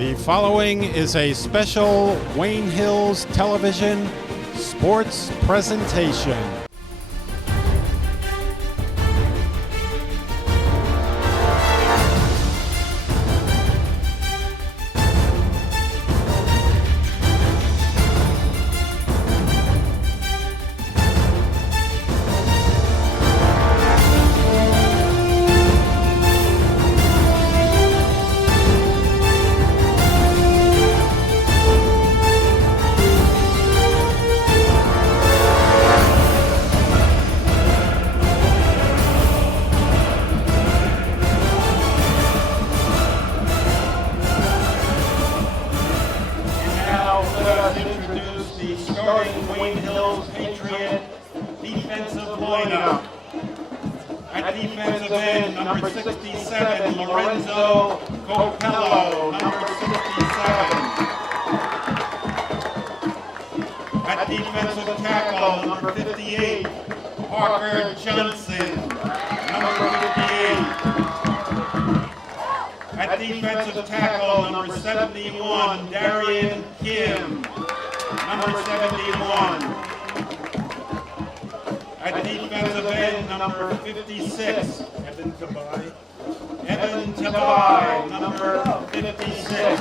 The following is a special Wayne Hills Television sports presentation. Wayne Hills Patriot defensive lineup. At defensive end, number 67, Lorenzo Coppola, number 67. At defensive tackle, number 58, Parker Johnson, number 58. At defensive tackle, number 71, Darian Kim, number 71. At defensive end, number 56, Evan Tabai, number 56.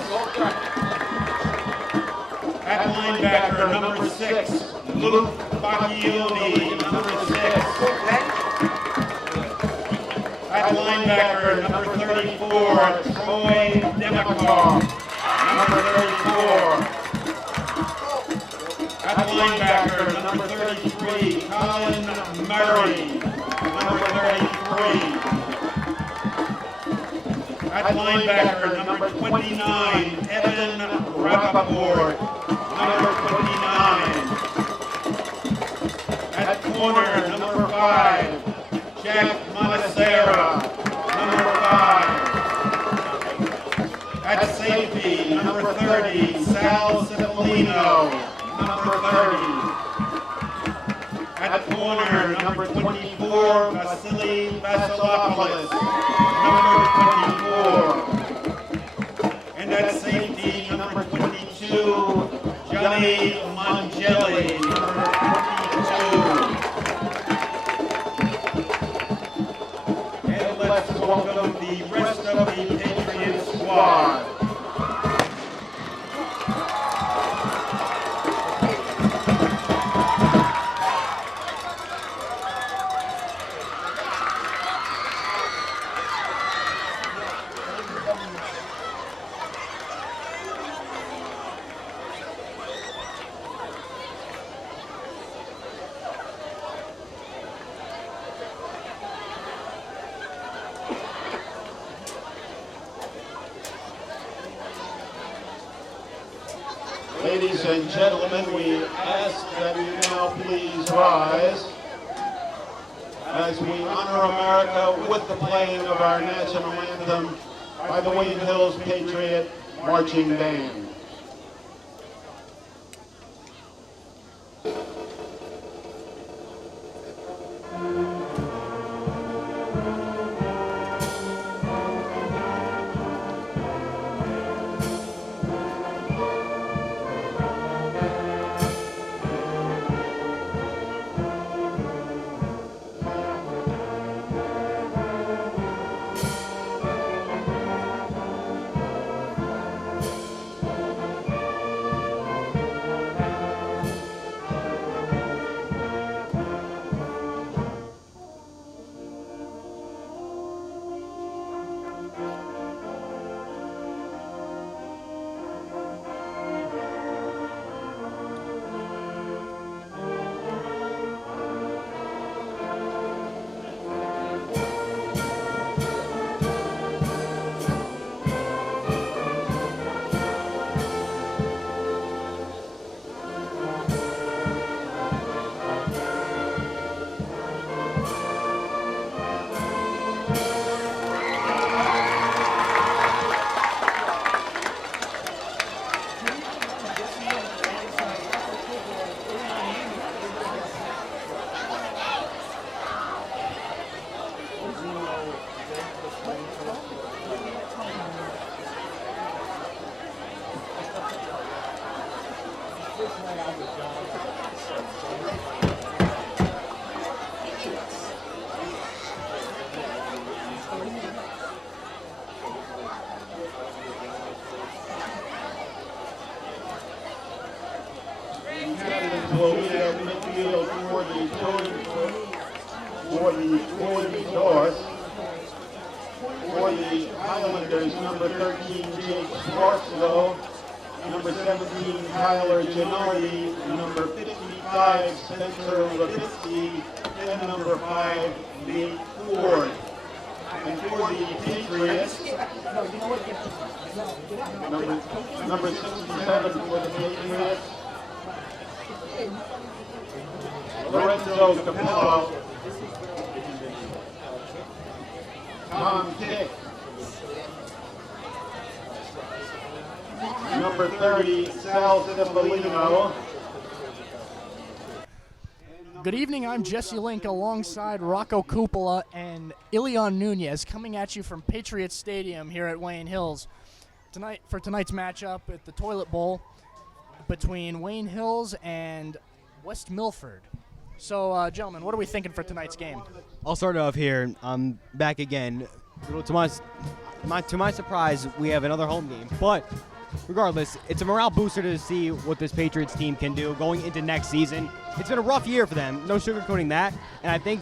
At linebacker, number 6, Luke Bacchioni, number 6. At linebacker, number 34, Troy Demakar, number 34. At linebacker, number 33, Colin Murray, number 33. At linebacker, number 29, Evan Rappaport, number 29. At corner, number 5, Jack Monacera, number 5. At safety, number 30, Sal Cipollino, number 30. At corner, number 24, Vasily Vasilopoulos, number 24. And at safety, number 22, Johnny Mangelli, number 22. And let's welcome the rest of the Patriots squad. Ladies and gentlemen, we ask that you now please rise as we honor America with the playing of our national anthem by the Wayne Hills Patriot Marching Band. Will be at midfield for the Golden Toss. For the Highlanders, number 13, Jake Schwarzlo, number 17, Tyler Gennardi, number 55, Spencer Levitsky, and number 5, Nate Ford. And for the Patriots, number 67 for the Patriots, Lorenzo Coppola, Tom Kick, number 30, Sal Cimbolino. Good evening, I'm Jesse Link alongside Rocco, Coppola, and Ilian Nunez coming at you from Patriots Stadium here at Wayne Hills. For tonight's matchup at the Toilet Bowl between Wayne Hills and West Milford. So, gentlemen, what are we thinking for tonight's game? I'll start off here. I'm back again. To my surprise, we have another home game. But regardless, it's a morale booster to see what this Patriots team can do going into next season. It's been a rough year for them. No sugarcoating that. And I think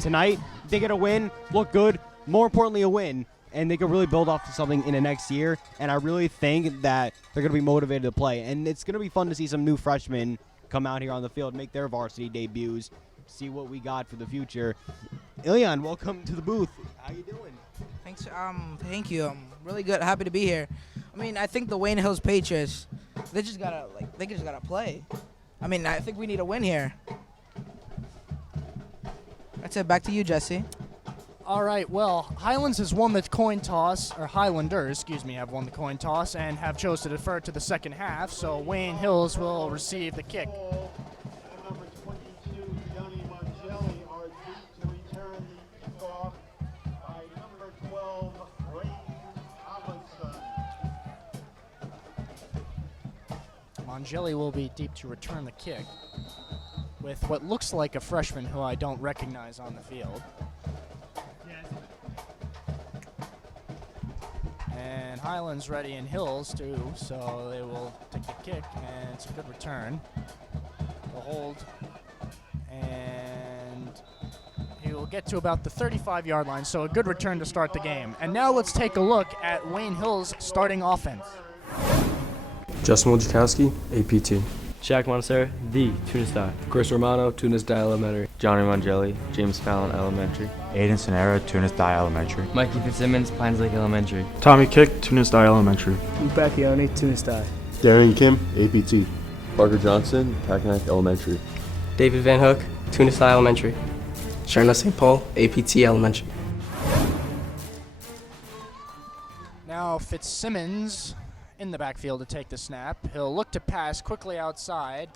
tonight they get a win, look good, more importantly a win, and they can really build off to something in the next year. And I really think that they're going to be motivated to play. And it's going to be fun to see some new freshmen come out here on the field, make their varsity debuts, see what we got for the future. Ilian, welcome to the booth. How you doing? Thanks. Thank you. I'm really good. Happy to be here. I mean, I think the Wayne Hills Patriots, they just gotta play. I mean, I think we need a win here. That's it. Back to you, Jesse. All right, well, Highlanders have won the coin toss, have won the coin toss and have chose to defer to the second half, so Wayne Hills will receive the kick. And number 22, Johnny Mangelli, are due to return the kickoff by number 12, Ray Amundsen. Mangelli will be deep to return the kick with what looks like a freshman who I don't recognize on the field. And Highlands ready in Hills too, so they will take the kick, and it's a good return. The hold, and he will get to about the 35-yard line, so a good return to start the game. And now let's take a look at Wayne Hills' starting offense. Justin Wojciechowski, APT. Jack Montessori, the Tunis Die. Chris Romano, Tunis Die Elementary. Johnny Mangelli, James Fallon Elementary. Aiden Sonera, Tunis Die Elementary. Mikey Fitzsimmons, Pines Lake Elementary. Tommy Kick, Tunis Die Elementary. Ubacchione, Tunis Die. Darian Kim, APT. Parker Johnson, Packanack Elementary. David Van Hook, Tunis Die Elementary. Sharna St. Paul, APT Elementary. Now Fitzsimmons in the backfield to take the snap. He'll look to pass quickly outside,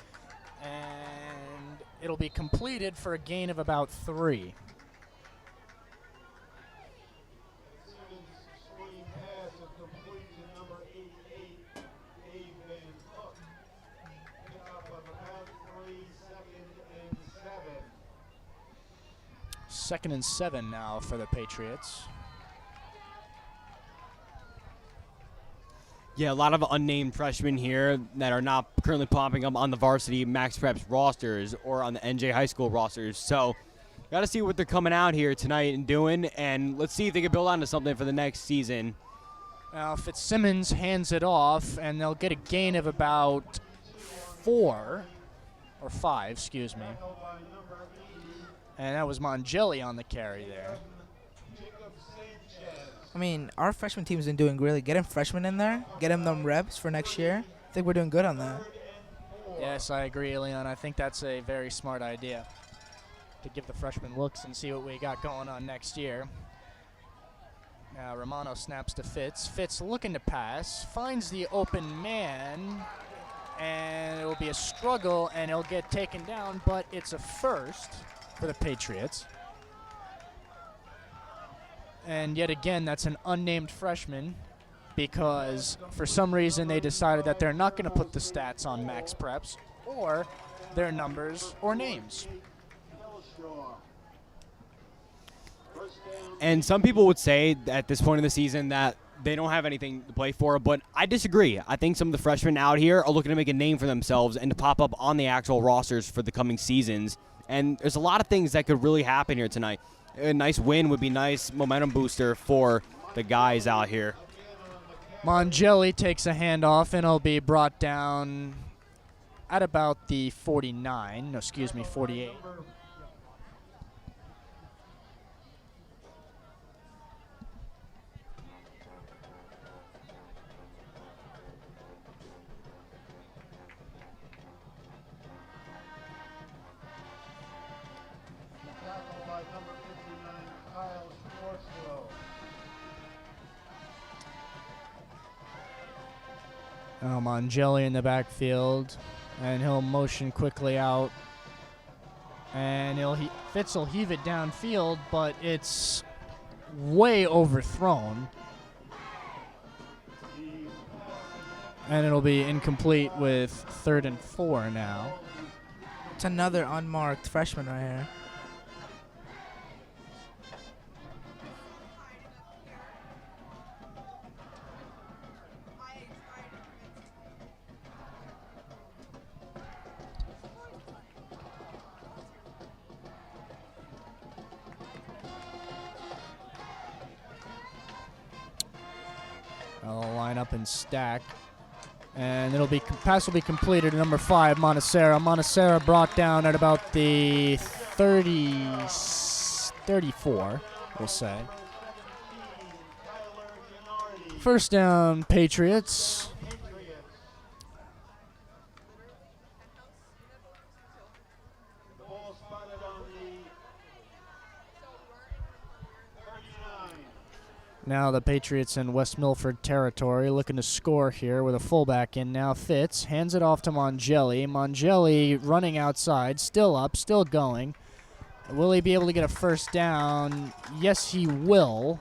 and it'll be completed for a gain of about 3. Second and 7 now for the Patriots. Yeah, a lot of unnamed freshmen here that are not currently popping up on the varsity Max Preps rosters or on the NJ High School rosters. So, got to see what they're coming out here tonight and doing, and let's see if they can build onto something for the next season. Now Fitzsimmons hands it off, and they'll get a gain of about 4, or 5, excuse me. And that was Mangelli on the carry there. I mean, our freshman team's been doing really. Getting freshmen in there, getting them reps for next year. I think we're doing good on that. Yes, I agree, Ilian. I think that's a very smart idea to give the freshmen looks and see what we got going on next year. Now Romano snaps to Fitz. Fitz looking to pass, finds the open man, and it will be a struggle, and he'll get taken down, but it's a first for the Patriots. And yet again, that's an unnamed freshman because for some reason they decided that they're not going to put the stats on Max Preps. or their numbers or names. And some people would say at this point in the season that they don't have anything to play for, but I disagree. I think some of the freshmen out here are looking to make a name for themselves and to pop up on the actual rosters for the coming seasons. And there's a lot of things that could really happen here tonight. A nice win would be nice momentum booster for the guys out here. Mongelli takes a handoff, and it'll be brought down at about the 48. Now Mongelli in the backfield, and he'll motion quickly out, and Fitz will heave it downfield, but it's way overthrown, and it'll be incomplete with 3rd and 4 now. It's another unmarked freshman right here. I'll line up and stack. And pass will be completed to number 5, Monacera. Monacera brought down at about the 34, we'll say. First down, Patriots. Now the Patriots in West Milford territory looking to score here with a fullback in now. Fitz hands it off to Mongelli. Mongelli running outside, still up, still going. Will he be able to get a first down? Yes, he will.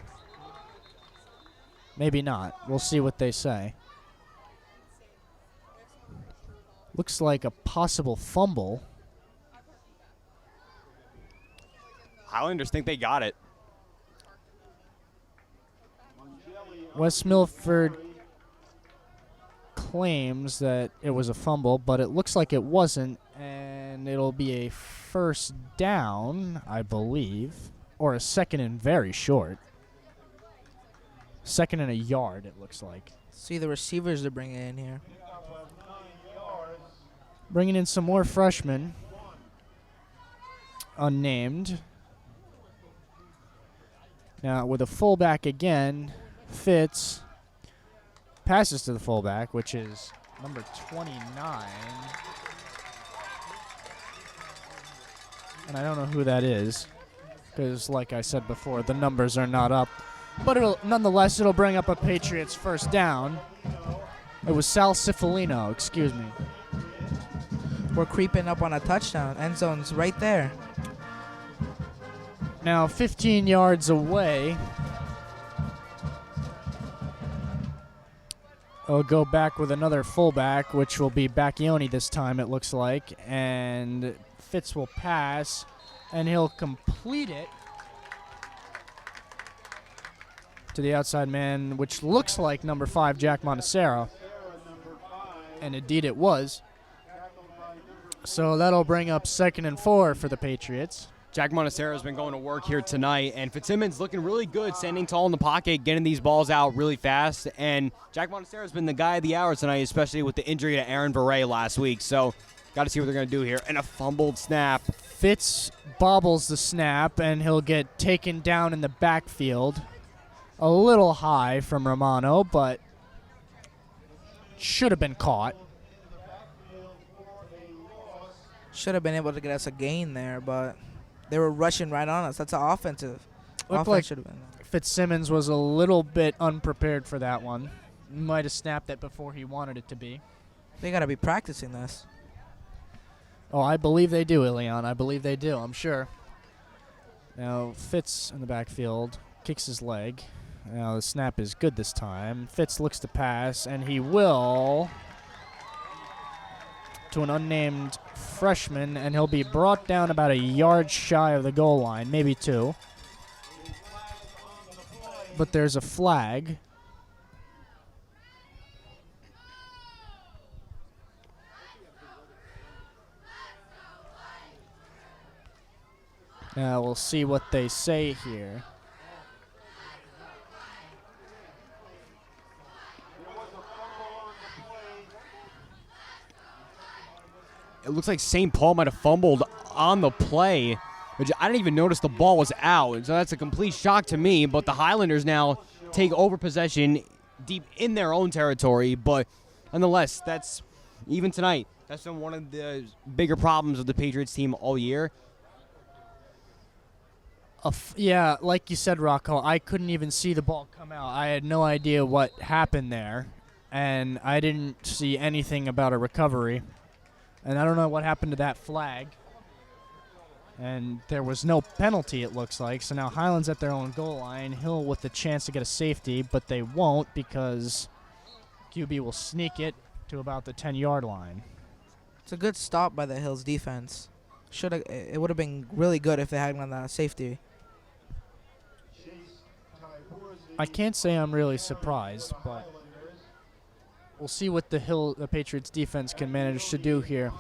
Maybe not. We'll see what they say. Looks like a possible fumble. Highlanders think they got it. West Milford claims that it was a fumble, but it looks like it wasn't, and it'll be a first down, I believe, or a second and very short. Second and a yard, it looks like. See the receivers they're bringing in here. Bringing in some more freshmen. Unnamed. Now with a fullback again, Fitz passes to the fullback, which is number 29. And I don't know who that is, because like I said before, the numbers are not up. But nonetheless, it'll bring up a Patriots first down. It was Sal Cifalino, excuse me. We're creeping up on a touchdown. End zone's right there. Now 15 yards away. I'll go back with another fullback, which will be Bacchioni this time, it looks like. And Fitz will pass, and he'll complete it to the outside man, which looks like number 5, Jack Monacero. And indeed it was. So that'll bring up 2nd and 4 for the Patriots. Jack Monacero has been going to work here tonight, and Fitzsimmons looking really good, standing tall in the pocket, getting these balls out really fast. And Jack Monacero has been the guy of the hour tonight, especially with the injury to Aaron Verrey last week. So got to see what they're going to do here. And a fumbled snap. Fitz bobbles the snap, and he'll get taken down in the backfield. A little high from Romano, but should have been caught. Should have been able to get us a gain there, but they were rushing right on us. That's an offensive. Looked like Fitzsimmons was a little bit unprepared for that one. Might have snapped it before he wanted it to be. They got to be practicing this. Oh, I believe they do, Ilian. I believe they do, I'm sure. Now, Fitz in the backfield kicks his leg. Now, the snap is good this time. Fitz looks to pass, and he will. to an unnamed freshman, and he'll be brought down about a yard shy of the goal line, maybe 2. But there's a flag. Now we'll see what they say here. It looks like St. Paul might have fumbled on the play, which I didn't even notice the ball was out. So that's a complete shock to me. But the Highlanders now take over possession deep in their own territory. But nonetheless, that's even tonight. That's been one of the bigger problems of the Patriots team all year. Yeah, like you said, Rocco, I couldn't even see the ball come out. I had no idea what happened there, and I didn't see anything about a recovery. And I don't know what happened to that flag. And there was no penalty, it looks like. So now Highland's at their own goal line. Hill with the chance to get a safety, but they won't because QB will sneak it to about the 10-yard line. It's a good stop by the Hills defense. It would have been really good if they had gotten that safety. I can't say I'm really surprised, but we'll see what the Patriots defense can manage to do here.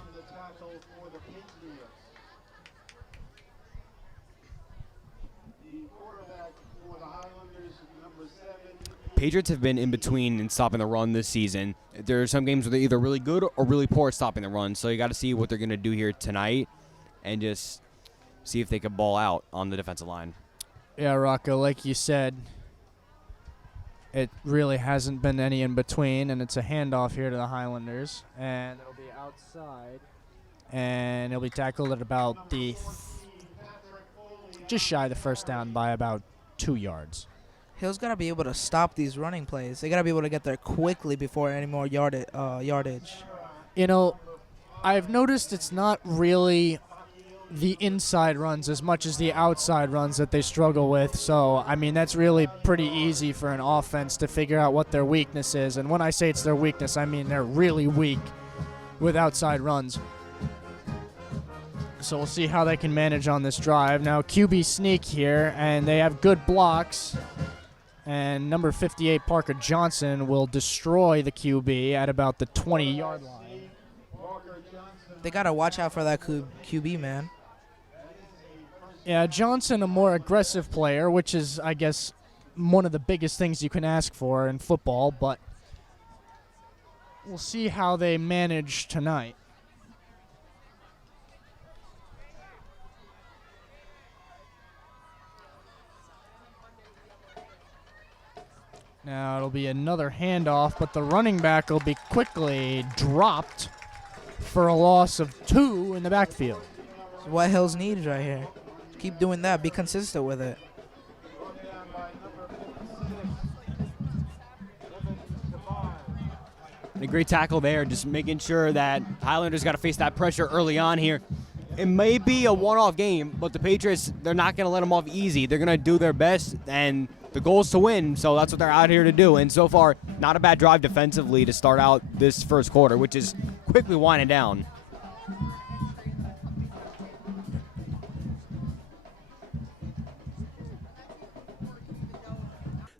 Patriots have been in between in stopping the run this season. There are some games where they're either really good or really poor at stopping the run, so you got to see what they're going to do here tonight and just see if they can ball out on the defensive line. Yeah, Rocco, like you said, it really hasn't been any in between, and it's a handoff here to the Highlanders, and it'll be outside, and it'll be tackled at about just shy of the first down by about 2 yards. Hill's got to be able to stop these running plays. They got to be able to get there quickly before any more yardage. You know, I've noticed it's not really the inside runs as much as the outside runs that they struggle with. So, I mean, that's really pretty easy for an offense to figure out what their weakness is. And when I say it's their weakness, I mean they're really weak with outside runs. So we'll see how they can manage on this drive. Now, QB sneak here, and they have good blocks. And number 58, Parker Johnson, will destroy the QB at about the 20-yard line. They got to watch out for that QB, man. Yeah, Johnson, a more aggressive player, which is, I guess, one of the biggest things you can ask for in football. But we'll see how they manage tonight. Now it'll be another handoff, but the running back will be quickly dropped for a loss of 2 in the backfield. That's what Hills needs right here. Keep doing that. Be consistent with it. And a great tackle there, just making sure that Highlanders got to face that pressure early on here. It may be a one-off game, but the Patriots, they're not going to let them off easy. They're going to do their best, and the goal is to win, so that's what they're out here to do. And so far, not a bad drive defensively to start out this first quarter, which is quickly winding down.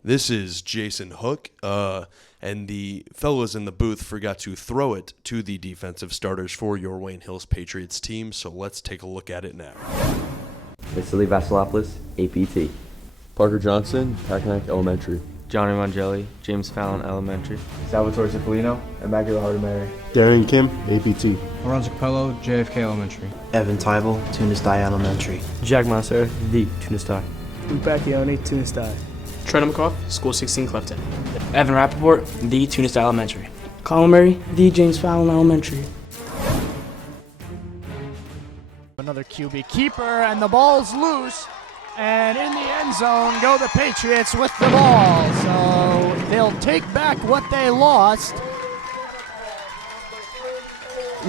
This is Jason Hook, and the fellows in the booth forgot to throw it to the defensive starters for your Wayne Hills Patriots team, so let's take a look at it now. Vasily Vasilopoulos, APT. Parker Johnson, Packanack Elementary. Johnny Mangelli, James Fallon Elementary. Salvatore Cipollino, Immaculate Heart of Mary. Darian Kim, APT. Lorenzo Coppola, JFK Elementary. Evan Tybel, Tunis Die Elementary. Jack Monser, the Tunis Die. Luke Bacchioni, Tunis Die. Trent McCough, School 16 Clifton. Evan Rappaport, the Tunis Die Elementary. Colin Murray, the James Fallon Elementary. Another QB keeper, and the ball's loose. And in the end zone go the Patriots with the ball. So they'll take back what they lost,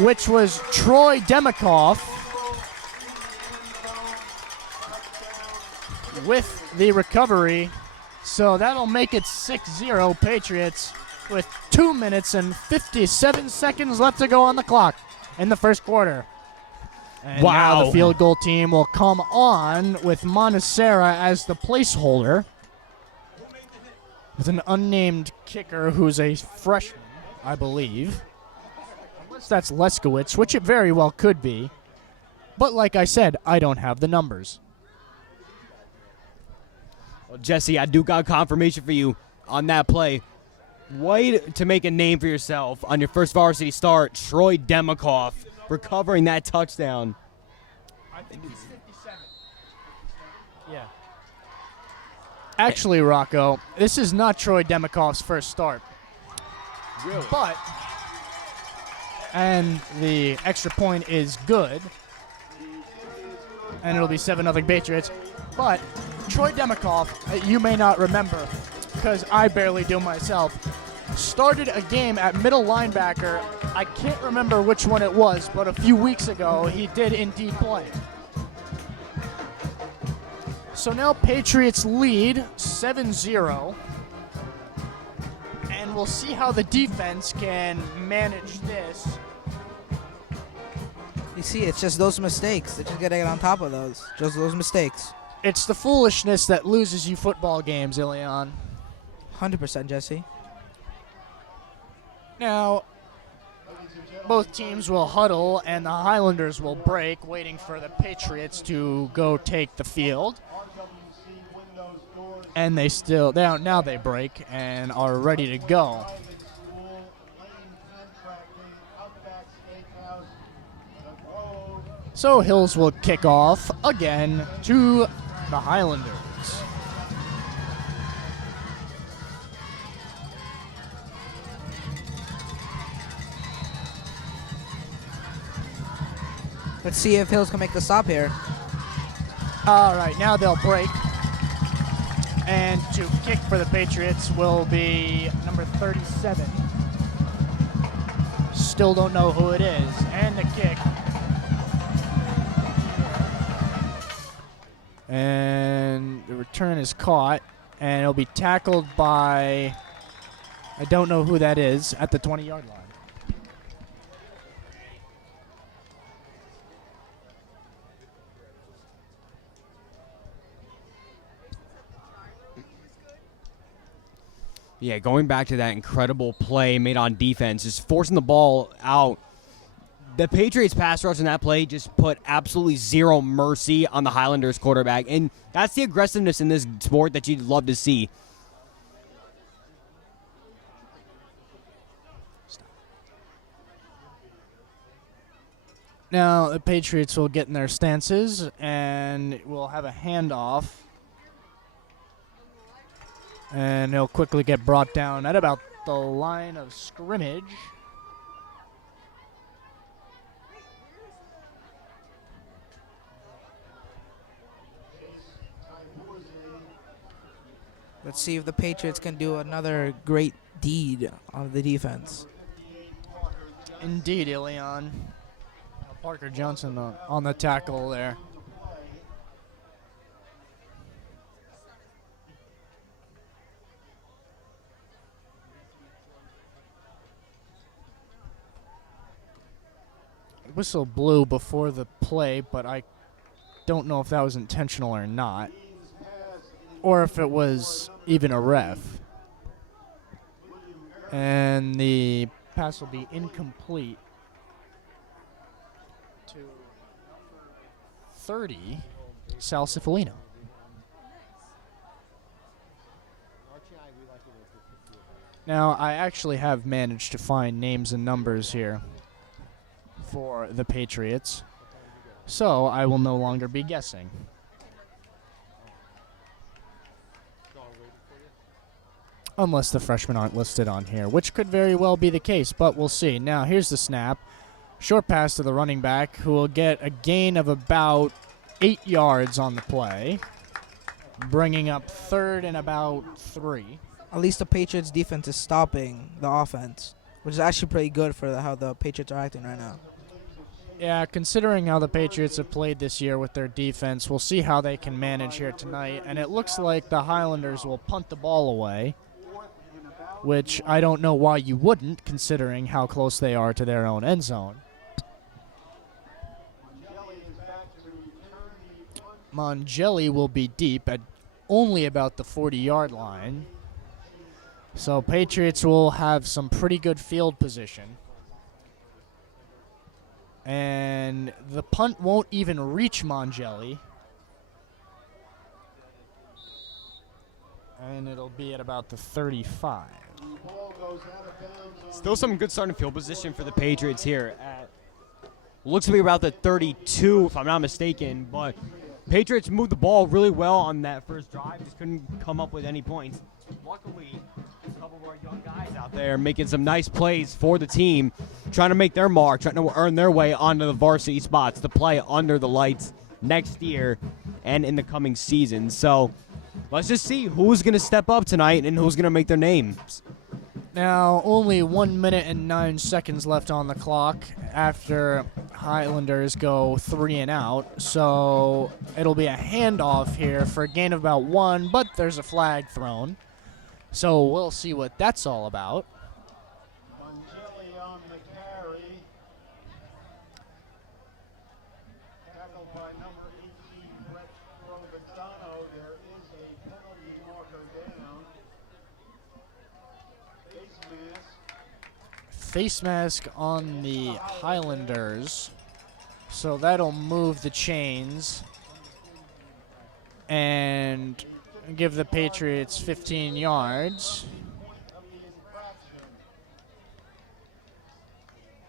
which was Troy Demikoff with the recovery. So that'll make it 6-0 Patriots with 2 minutes and 57 seconds left to go on the clock. in the first quarter. And Wow. now the field goal team will come on with Montserrat as the placeholder, with an unnamed kicker who's a freshman, I believe. Unless that's Leskowitz, which it very well could be. But like I said, I don't have the numbers. Well, Jesse, I do got confirmation for you on that play. Way to make a name for yourself on your first varsity start, Troy Demikoff recovering that touchdown. I think he's 57. Yeah. Actually, Rocco, this is not Troy Demikoff's first start. Really? But, and the extra point is good, and it'll be 7-0 Patriots. But Troy Demikoff, you may not remember, because I barely do myself, started a game at middle linebacker. I can't remember which one it was, but a few weeks ago he did indeed play. So now Patriots lead 7-0, and we'll see how the defense can manage this. You see, it's just those mistakes. They just got to get on top of those. Just those mistakes. It's the foolishness that loses you football games, Ilian. 100%, Jesse. Now, both teams will huddle, and the Highlanders will break, waiting for the Patriots to go take the field. And now they break and are ready to go. So Hills will kick off again to the Highlanders. Let's see if Hills can make the stop here. All right, now they'll break. And to kick for the Patriots will be number 37. Still don't know who it is. And the kick. And the return is caught. And it'll be tackled by, I don't know who that is, at the 20-yard line. Yeah, going back to that incredible play made on defense, just forcing the ball out. The Patriots pass rush in that play just put absolutely zero mercy on the Highlanders quarterback, and that's the aggressiveness in this sport that you'd love to see. Now the Patriots will get in their stances, and we'll have a handoff. And he'll quickly get brought down at about the line of scrimmage. Let's see if the Patriots can do another great deed on the defense. Indeed, Ilian. Parker Johnson on the tackle there. Whistle blew before the play, but I don't know if that was intentional or not, or if it was even a ref. And the pass will be incomplete to 30, Sal Cifalino. Now, I actually have managed to find names and numbers here for the Patriots, so I will no longer be guessing. Unless the freshmen aren't listed on here, which could very well be the case, but we'll see. Now, here's the snap. Short pass to the running back, who will get a gain of about 8 yards on the play, bringing up third and about 3. At least the Patriots defense is stopping the offense, which is actually pretty good for how the Patriots are acting right now. Yeah, considering how the Patriots have played this year with their defense, we'll see how they can manage here tonight. And it looks like the Highlanders will punt the ball away, which I don't know why you wouldn't, considering how close they are to their own end zone. Mongelli will be deep at only about the 40-yard line. So Patriots will have some pretty good field position. And the punt won't even reach Mongelli. And it'll be at about the 35. Still some good starting field position for the Patriots here. Looks to be about the 32, if I'm not mistaken. But Patriots moved the ball really well on that first drive. Just couldn't come up with any points. Luckily, a couple of our young guys out there making some nice plays for the team, trying to make their mark, trying to earn their way onto the varsity spots to play under the lights next year and in the coming season. So let's just see who's going to step up tonight and who's going to make their names. Now, only 1 minute and 9 seconds left on the clock after Highlanders go 3 and out. So it'll be a handoff here for a gain of about 1, but there's a flag thrown. So we'll see what that's all about. Mongelli on the carry. Tackled by number 18, Brett Provenzano. There is a penalty marker down. Face mask on the Highlanders. So that'll move the chains and give the Patriots 15 yards.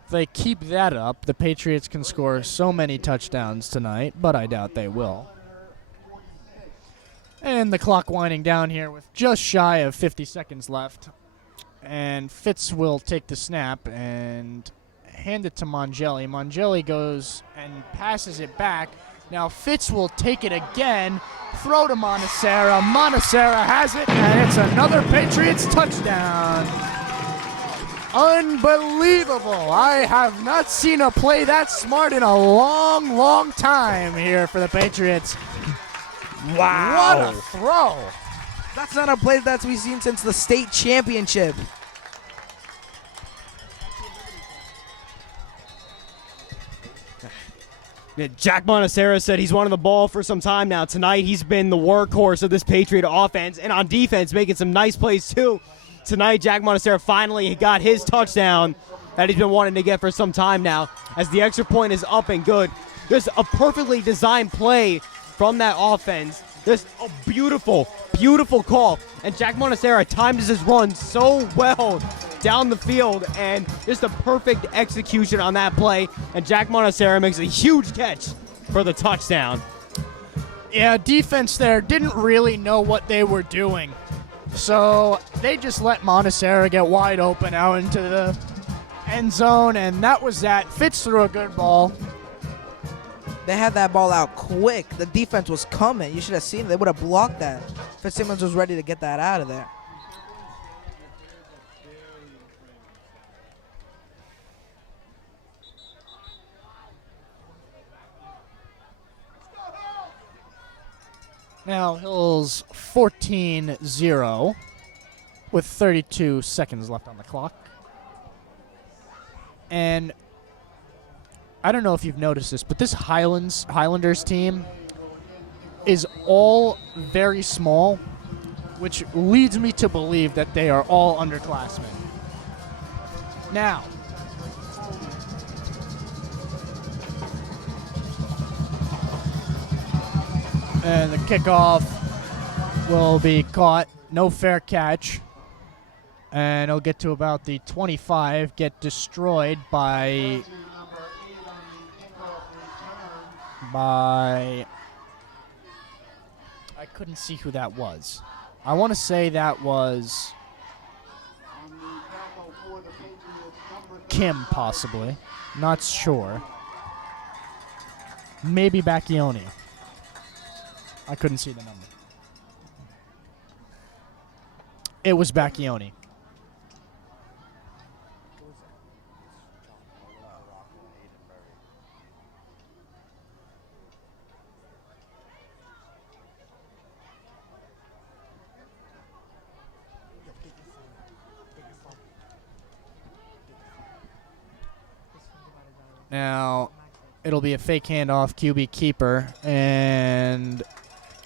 If they keep that up, the Patriots can score so many touchdowns tonight, but I doubt they will. And the clock winding down here with just shy of 50 seconds left. And Fitz will take the snap and hand it to Mongelli. Mongelli goes and passes it back. Now Fitz will take it again, throw to Monacera. Monacera has it, and it's another Patriots touchdown. Unbelievable. I have not seen a play that smart in a long, long time here for the Patriots. Wow. What a throw. That's not a play that we've seen since the state championship. Jack Monacera said he's wanted the ball for some time now. Tonight he's been the workhorse of this Patriot offense, and on defense making some nice plays too. Tonight Jack Monacera finally got his touchdown that he's been wanting to get for some time now, as the extra point is up and good. There's a perfectly designed play from that offense. There's a beautiful, beautiful call, and Jack Monacera timed his run so well down the field, and just a perfect execution on that play, and Jack Monacera makes a huge catch for the touchdown. Yeah, defense there didn't really know what they were doing, so they just let Monacera get wide open out into the end zone, and that was that. Fitz threw a good ball. They had that ball out quick. The defense was coming. You should have seen it. They would have blocked that. Fitzsimmons was ready to get that out of there. Now Hills 14-0 with 32 seconds left on the clock. And I don't know if you've noticed this, but this Highlanders team is all very small, which leads me to believe that they are all underclassmen. Now, and the kickoff will be caught. No fair catch. And it'll get to about the 25, get destroyed by I couldn't see who that was. I want to say that was Kim, possibly. Not sure. Maybe Bacchioni. I couldn't see the number. It was Bacchioni. Now, It'll be a fake handoff, QB keeper, and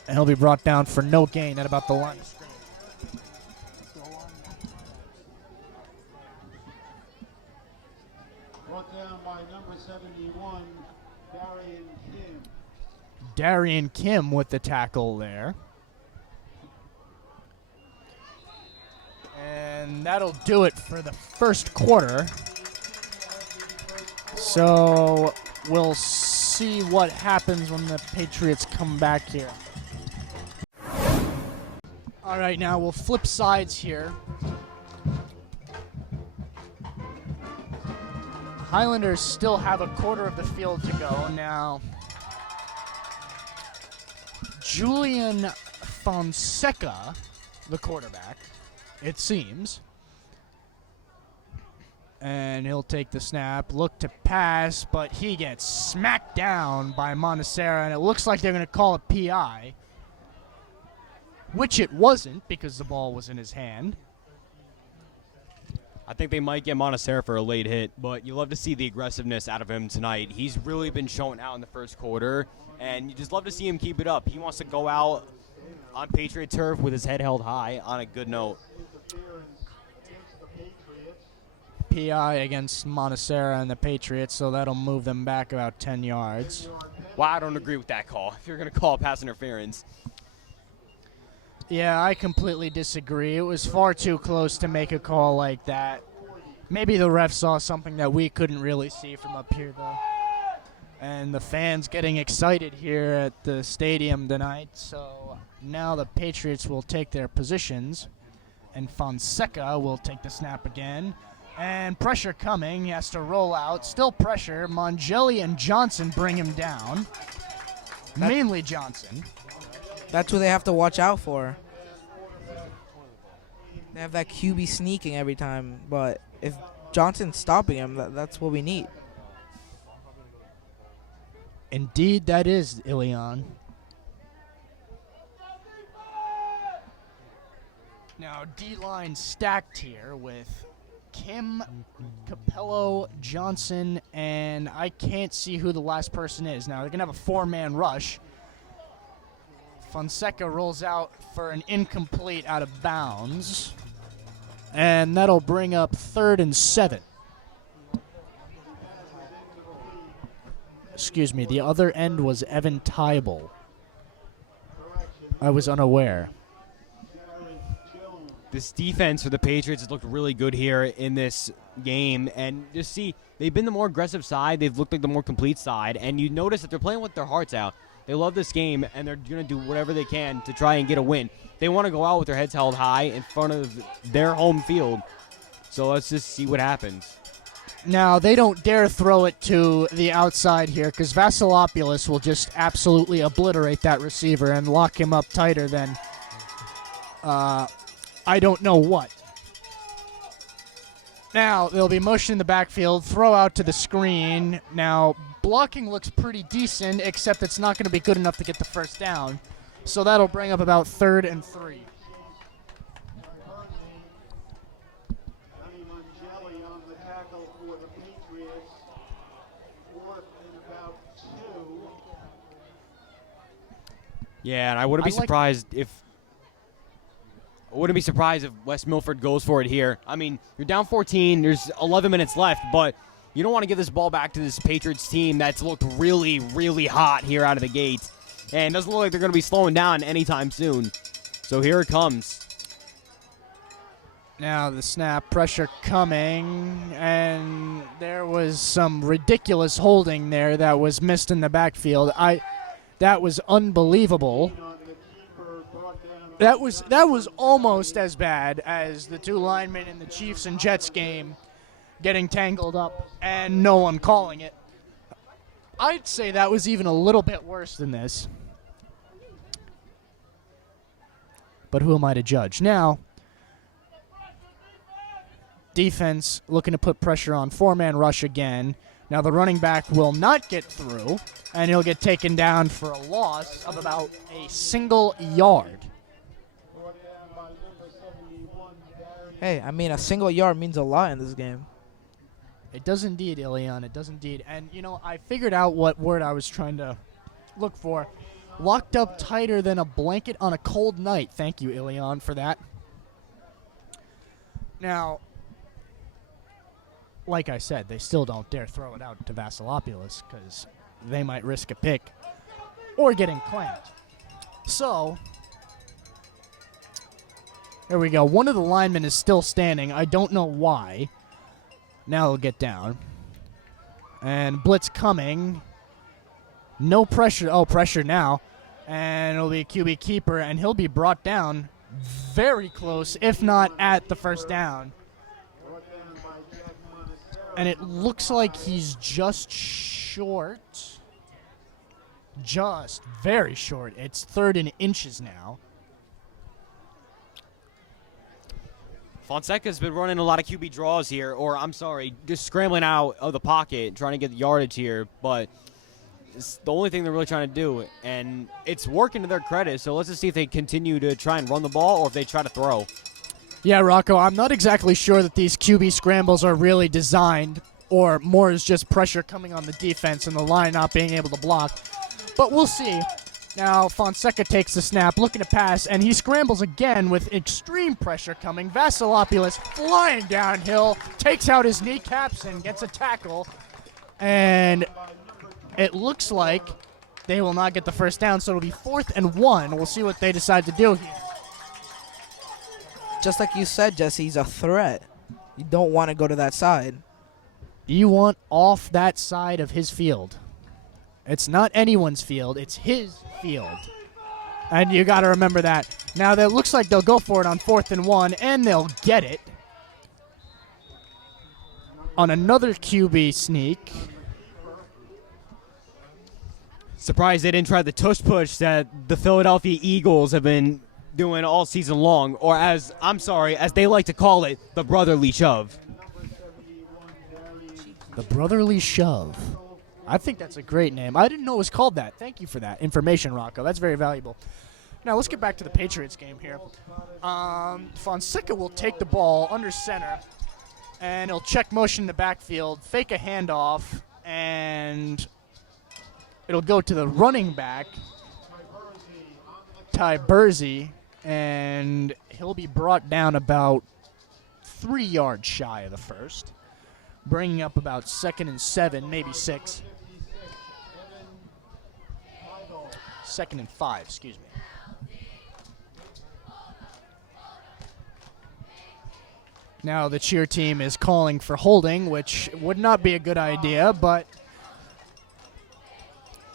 he'll be brought down for no gain at about the line of scrimmage. Brought down by number 71, Darian Kim. Darian Kim with the tackle there. And that'll do it for the first quarter. So we'll see what happens when the Patriots come back here. All right, now we'll flip sides here. Highlanders still have a quarter of the field to go. Now, Julian Fonseca, the quarterback, it seems. And he'll take the snap, look to pass, but he gets smacked down by Montesera, and it looks like they're going to call a PI, which it wasn't because the ball was in his hand. I think they might get Montesera for a late hit, but you love to see the aggressiveness out of him tonight. He's really been showing out in the first quarter, and you just love to see him keep it up. He wants to go out on Patriot turf with his head held high on a good note. PI against Montesera and the Patriots, so that'll move them back about 10 yards. Well, I don't agree with that call. If you're going to call pass interference. Yeah, I completely disagree. It was far too close to make a call like that. Maybe the ref saw something that we couldn't really see from up here, though. And the fans getting excited here at the stadium tonight. So now the Patriots will take their positions, and Fonseca will take the snap again. And pressure coming. He has to roll out. Still pressure. Mongelli and Johnson bring him down. Mainly Johnson. That's who they have to watch out for. They have that QB sneaking every time, but if Johnson's stopping him, that's what we need. Indeed, that is Ilian. Now, D-line stacked here with Kim, Coppola, Johnson, and I can't see who the last person is. Now, they're going to have a four-man rush. Fonseca rolls out for an incomplete out of bounds. And that'll bring up 3rd and 7. Excuse me, the other end was Evan Tybal. I was unaware. This defense for the Patriots has looked really good here in this game. And just see, they've been the more aggressive side. They've looked like the more complete side. And you notice that they're playing with their hearts out. They love this game, and they're going to do whatever they can to try and get a win. They want to go out with their heads held high in front of their home field. So let's just see what happens. Now, they don't dare throw it to the outside here because Vasilopoulos will just absolutely obliterate that receiver and lock him up tighter than I don't know what. Now, they'll be motion in the backfield, throw out to the screen. Now, blocking looks pretty decent, except it's not going to be good enough to get the first down. So that'll bring up about 3rd and 3. Yeah, and I wouldn't be surprised if West Milford goes for it here. I mean, you're down 14. There's 11 minutes left, but you don't want to give this ball back to this Patriots team that's looked really, really hot here out of the gate. And doesn't look like they're going to be slowing down anytime soon. So here it comes. Now the snap, pressure coming, and there was some ridiculous holding there that was missed in the backfield. That was unbelievable. That was almost as bad as the two linemen in the Chiefs and Jets game getting tangled up and no one calling it. I'd say that was even a little bit worse than this. But who am I to judge? Now, defense looking to put pressure on, four-man rush again. Now the running back will not get through, and he'll get taken down for a loss of about a single yard. Hey, I mean, a single yard means a lot in this game. It does indeed, Ilian. It does indeed. And, you know, I figured out what word I was trying to look for. Locked up tighter than a blanket on a cold night. Thank you, Ilian, for that. Now, like I said, they still don't dare throw it out to Vasilopoulos because they might risk a pick or getting clamped. So, there we go. One of the linemen is still standing. I don't know why. Now he'll get down. And blitz coming. No pressure. Oh, pressure now. And it'll be a QB keeper, and he'll be brought down very close, if not at the first down. And it looks like he's just short. Just very short. It's 3rd and inches now. Fonseca's been running a lot of QB draws here, or I'm sorry, just scrambling out of the pocket, trying to get the yardage here, but it's the only thing they're really trying to do, and it's working to their credit, so let's just see if they continue to try and run the ball or if they try to throw. Yeah, Rocco, I'm not exactly sure that these QB scrambles are really designed, or more is just pressure coming on the defense and the line not being able to block, but we'll see. Now, Fonseca takes the snap, looking to pass, and he scrambles again with extreme pressure coming. Vasilopoulos flying downhill, takes out his kneecaps and gets a tackle. And it looks like they will not get the first down, so it'll be 4th and 1. We'll see what they decide to do here. Just like you said, Jesse, he's a threat. You don't want to go to that side. You want off that side of his field. It's not anyone's field, it's his field. And you got to remember that. Now, that looks like they'll go for it on 4th and 1, and they'll get it. On another QB sneak. Surprised they didn't try the tush push that the Philadelphia Eagles have been doing all season long, or as they like to call it, the brotherly shove. The brotherly shove. I think that's a great name. I didn't know it was called that. Thank you for that information, Rocco. That's very valuable. Now, let's get back to the Patriots game here. Fonseca will take the ball under center, and he'll check motion in the backfield, fake a handoff, and it'll go to the running back, Ty Bursey, and he'll be brought down about 3 yards shy of the first, bringing up about 2nd and 7, maybe 6. 2nd and 5, excuse me. Now the cheer team is calling for holding, which would not be a good idea, but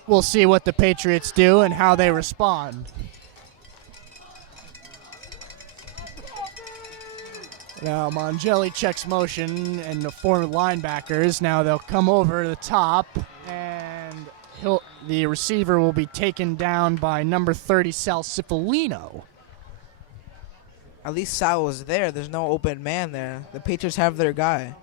we'll see what the Patriots do and how they respond. Now Mongelli checks motion and the 4 linebackers. Now they'll come over the top, and the receiver will be taken down by number 30, Sal Cifalino. At least Sal was there. There's no open man there. The Patriots have their guy.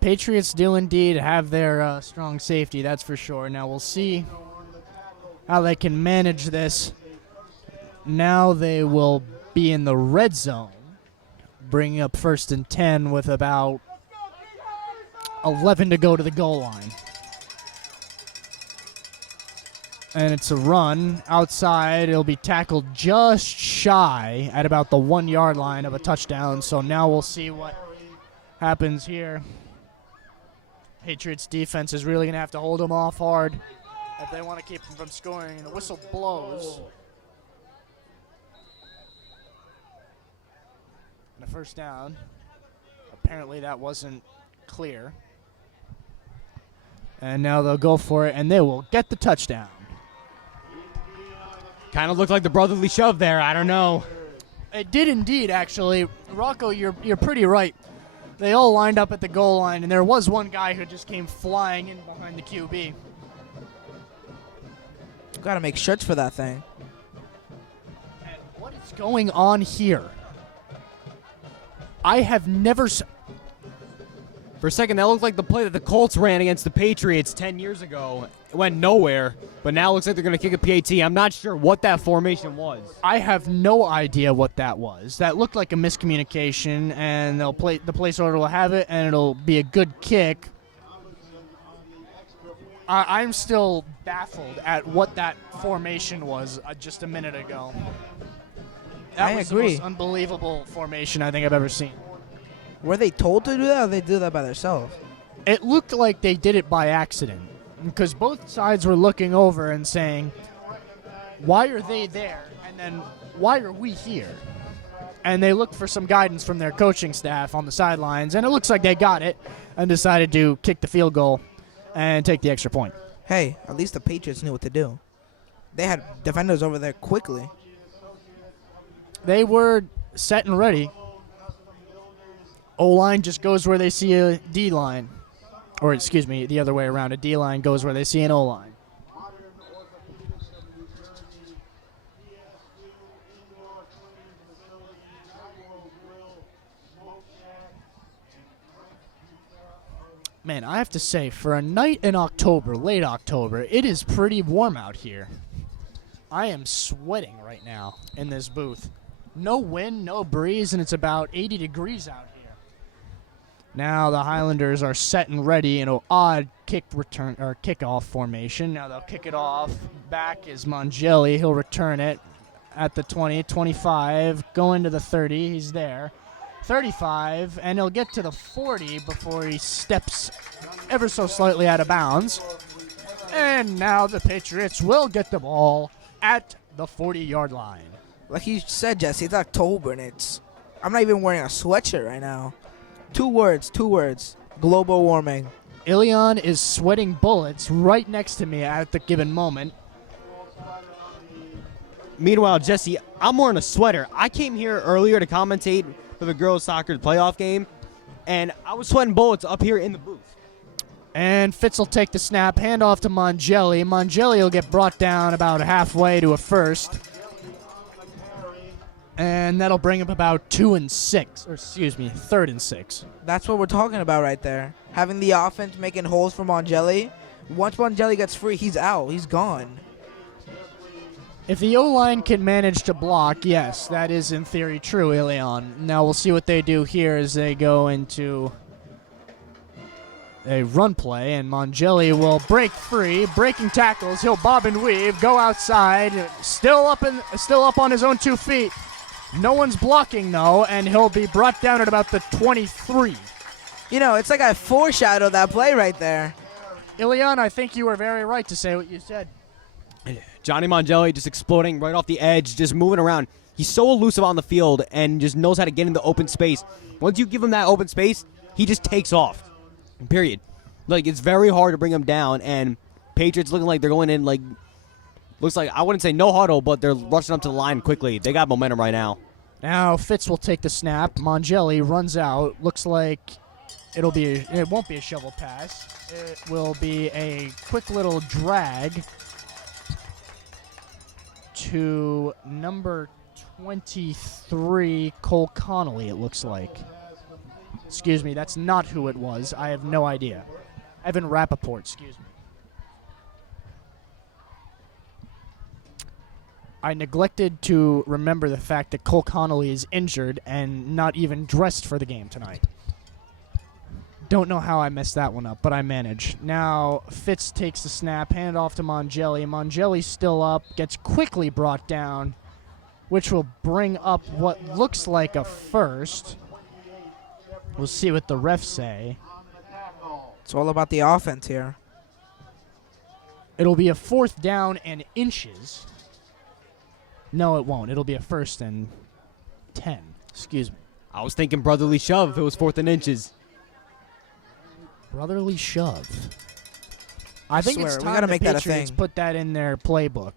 Patriots do indeed have their strong safety, that's for sure. Now we'll see how they can manage this. Now they will be in the red zone, bringing up 1st and 10 with about 11 to go to the goal line. And it's a run outside. It'll be tackled just shy at about the 1 yard line of a touchdown. So now we'll see what happens here. Patriots defense is really going to have to hold them off hard if they want to keep them from scoring. The whistle blows. And a first down. Apparently that wasn't clear. And now they'll go for it, and they will get the touchdown. Kind of looked like the brotherly shove there. I don't know. It did indeed, actually. Rocco, you're pretty right. They all lined up at the goal line, and there was one guy who just came flying in behind the QB. Got to make shirts for that thing. And what is going on here? I have never... For a second, that looked like the play that the Colts ran against the Patriots 10 years ago. It went nowhere, but now it looks like they're going to kick a PAT. I'm not sure what that formation was. I have no idea what that was. That looked like a miscommunication, and the placeholder will have it, and it'll be a good kick. I'm still baffled at what that formation was just a minute ago. That was agree. The most unbelievable formation I think I've ever seen. Were they told to do that, or they did that by themselves? It looked like they did it by accident, because both sides were looking over and saying, why are they there, and then why are we here? And they looked for some guidance from their coaching staff on the sidelines, and it looks like they got it and decided to kick the field goal and take the extra point. Hey, at least the Patriots knew what to do. They had defenders over there quickly. They were set and ready. O-line just goes where they see a D-line. Or, excuse me, the other way around. A D-line goes where they see an O-line. Man, I have to say, for a night in October, late October, it is pretty warm out here. I am sweating right now in this booth. No wind, no breeze, and it's about 80 degrees out here. Now the Highlanders are set and ready in an odd kickoff formation. Now they'll kick it off. Back is Mongelli. He'll return it at the 20, 25, going to the 30. He's there. 35, and he'll get to the 40 before he steps ever so slightly out of bounds. And now the Patriots will get the ball at the 40-yard line. Like you said, Jesse, it's October, and I'm not even wearing a sweatshirt right now. Two words. Global warming. Ilian is sweating bullets right next to me at the given moment. Meanwhile, Jesse, I'm wearing a sweater. I came here earlier to commentate for the girls' soccer playoff game, and I was sweating bullets up here in the booth. And Fitz will take the snap, hand off to Mongelli. Mongelli will get brought down about halfway to a first. And that'll bring up about 3rd and 6. That's what we're talking about right there. Having the offense making holes for Mongelli. Once Mongelli gets free, he's out. He's gone. If the O-line can manage to block, yes, that is in theory true, Ilian. Now we'll see what they do here as they go into a run play, and Mongelli will break free, breaking tackles. He'll bob and weave, go outside, still up on his own 2 feet. No one's blocking, though, and he'll be brought down at about the 23. You know, it's like I foreshadowed that play right there. Ilian, I think you were very right to say what you said. Johnny Mongelli just exploding right off the edge, just moving around. He's so elusive on the field and just knows how to get into open space. Once you give him that open space, he just takes off. Period. Like, it's very hard to bring him down, and Patriots looking like they're going in, like, looks like, I wouldn't say no huddle, but they're rushing up to the line quickly. They got momentum right now. Now Fitz will take the snap. Mongelli runs out. Looks like it won't be a shovel pass. It will be a quick little drag to number 23, Cole Connolly, it looks like. Excuse me, that's not who it was. I have no idea. Evan Rappaport, excuse me. I neglected to remember the fact that Cole Connolly is injured and not even dressed for the game tonight. Don't know how I messed that one up, but I managed. Now, Fitz takes the snap, hand off to Mongelli. Mongelli's still up, gets quickly brought down, which will bring up what looks like a first. We'll see what the refs say. It's all about the offense here. It'll be a 4th down and inches. No, it won't. It'll be a 1st and 10. Excuse me. I was thinking brotherly shove if it was 4th and inches. Brotherly shove. I think it's time we gotta the make that a Patriots thing. put that in their playbook.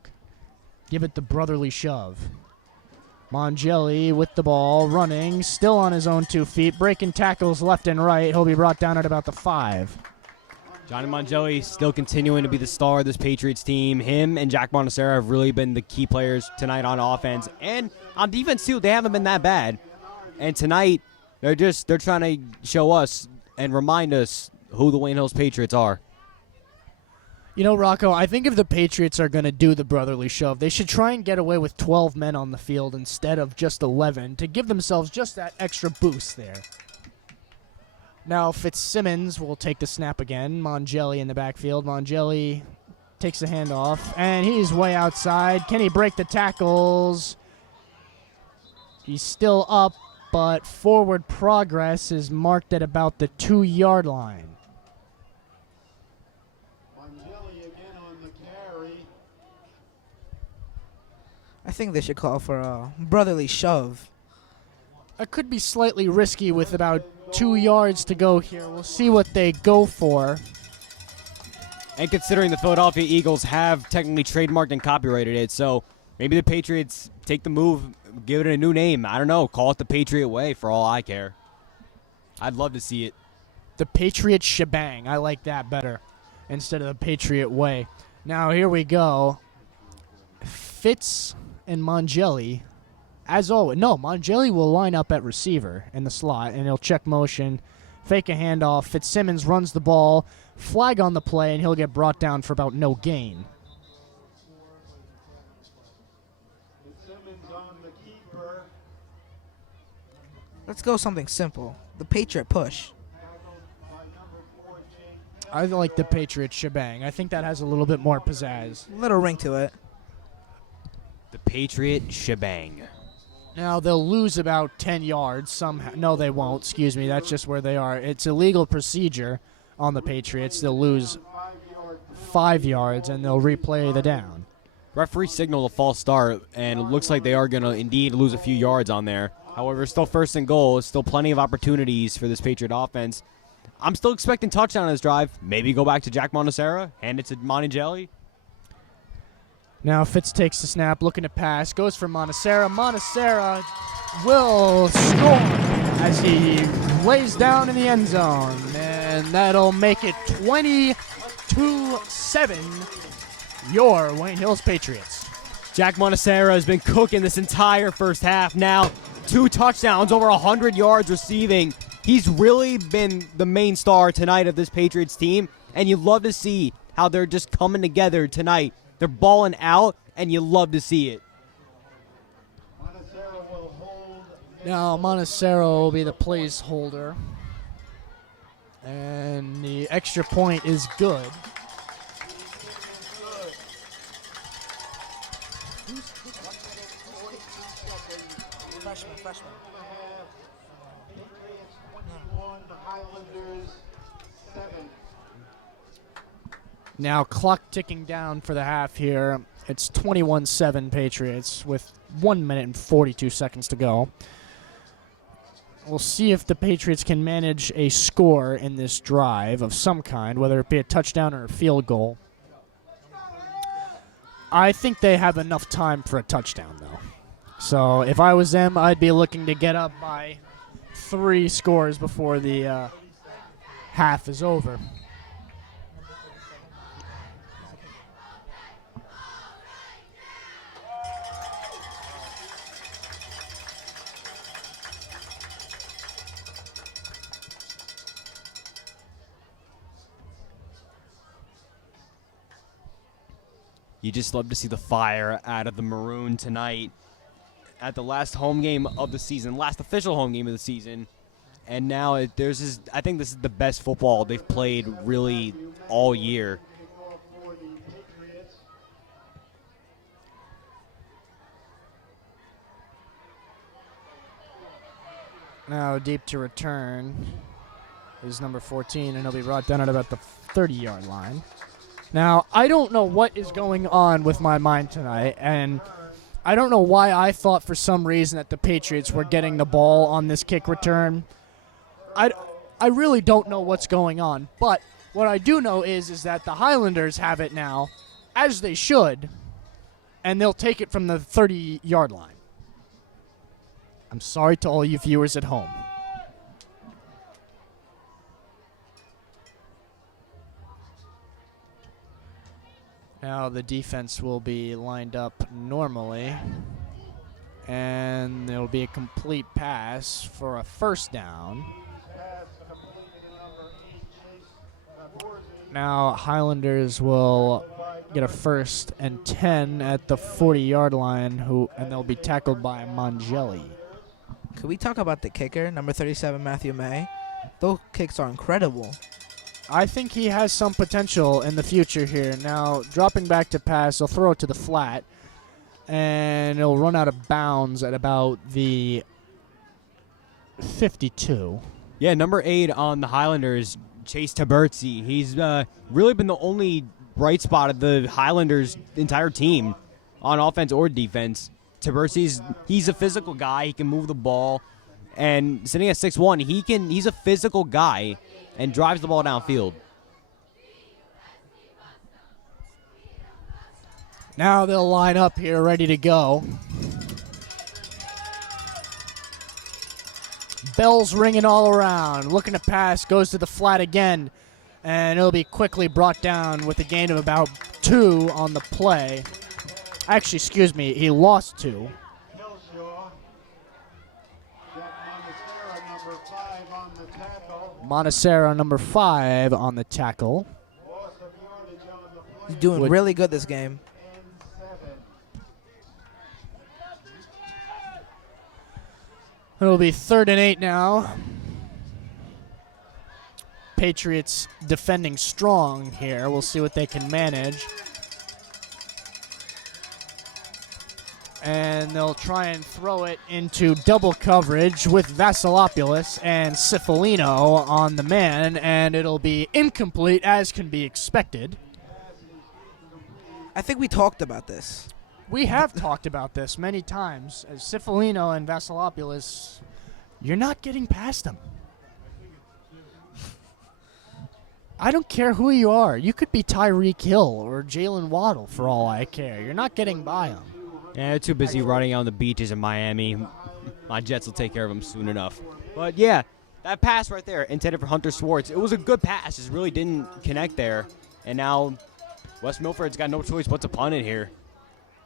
Give it the brotherly shove. Mongelli with the ball, running, still on his own 2 feet, breaking tackles left and right. He'll be brought down at about the 5. Johnny Mongelli still continuing to be the star of this Patriots team. Him and Jack Bonacera have really been the key players tonight on offense. And on defense, too, they haven't been that bad. And tonight, they're trying to show us and remind us who the Wayne Hills Patriots are. You know, Rocco, I think if the Patriots are going to do the brotherly shove, they should try and get away with 12 men on the field instead of just 11 to give themselves just that extra boost there. Now Fitzsimmons will take the snap again. Mongelli in the backfield. Mongelli takes the handoff, and he's way outside. Can he break the tackles? He's still up, but forward progress is marked at about the 2-yard line. I think they should call for a brotherly shove. It could be slightly risky with about 2 yards to go here. We'll see what they go for. And considering the Philadelphia Eagles have technically trademarked and copyrighted it, so maybe the Patriots take the move, give it a new name. I don't know. Call it the Patriot Way for all I care. I'd love to see it. The Patriot Shebang. I like that better instead of the Patriot Way. Now here we go. Fitz and Mongelli, as always. No, Mongelli will line up at receiver in the slot, and he'll check motion, fake a handoff. Fitzsimmons runs the ball, flag on the play, and he'll get brought down for about no gain. Fitzsimmons on the keeper. Let's go something simple. The Patriot push. I like the Patriot Shebang. I think that has a little bit more pizzazz. Little ring to it. The Patriot Shebang. Now, they'll lose about 10 yards somehow. No, they won't. Excuse me. That's just where they are. It's a legal procedure on the Patriots. They'll lose 5 yards, and they'll replay the down. Referee signaled a false start, and it looks like they are going to indeed lose a few yards on there. However, still first and goal. Still plenty of opportunities for this Patriot offense. I'm still expecting touchdown on this drive. Maybe go back to Jack Monacera, hand it to Mongelli. Now Fitz takes the snap, looking to pass, goes for Monacera. Monacera will score as he lays down in the end zone, and that'll make it 22-7, your Wayne Hills Patriots. Jack Monacera has been cooking this entire first half now. 2 touchdowns, over 100 yards receiving. He's really been the main star tonight of this Patriots team, and you love to see how they're just coming together tonight. They're balling out, and you love to see it. Now Monacero will be the placeholder, and the extra point is good. Freshman. Now clock ticking down for the half here. It's 21-7 Patriots with 1 minute and 42 seconds to go. We'll see if the Patriots can manage a score in this drive of some kind, whether it be a touchdown or a field goal. I think they have enough time for a touchdown, though. So if I was them, I'd be looking to get up by 3 scores before the half is over. You just love to see the fire out of the Maroon tonight at the last home game of the season, last official home game of the season. And now I think this is the best football they've played really all year. Now deep to return is number 14, and he'll be brought down at about the 30-yard line. Now, I don't know what is going on with my mind tonight, and I don't know why I thought for some reason that the Patriots were getting the ball on this kick return. I really don't know what's going on, but what I do know is that the Highlanders have it now, as they should, and they'll take it from the 30-yard line. I'm sorry to all you viewers at home. Now the defense will be lined up normally, and there will be a complete pass for a first down. Now Highlanders will get a 1st and 10 at the 40-yard line, and they'll be tackled by Mangelli. Could we talk about the kicker, number 37, Matthew May? Those kicks are incredible. I think he has some potential in the future here. Now, dropping back to pass, he'll throw it to the flat, and he'll run out of bounds at about the 52. Yeah, number 8 on the Highlanders, Chase Tabertzi. He's really been the only bright spot of the Highlanders' entire team on offense or defense. He's a physical guy. He can move the ball. And sitting at 6'1", he's a physical guy and drives the ball downfield. Now they'll line up here ready to go. Bells ringing all around. Looking to pass, goes to the flat again. And it'll be quickly brought down with a gain of about 2 on the play. Actually, excuse me, he lost 2. Monacera, number 5 on the tackle. He's doing really good this game. It'll be 3rd and 8 now. Patriots defending strong here. We'll see what they can manage. And they'll try and throw it into double coverage with Vasilopoulos and Cifalino on the man, and it'll be incomplete as can be expected. I think we talked about this. We have talked about this many times. As Cifalino and Vasilopoulos, you're not getting past them. I don't care who you are. You could be Tyreek Hill or Jalen Waddle for all I care. You're not getting by them. Yeah, they're too busy running on the beaches in Miami. My Jets will take care of them soon enough. But, yeah, that pass right there intended for Hunter Schwartz. It was a good pass. Just really didn't connect there. And now West Milford's got no choice but to punt it here.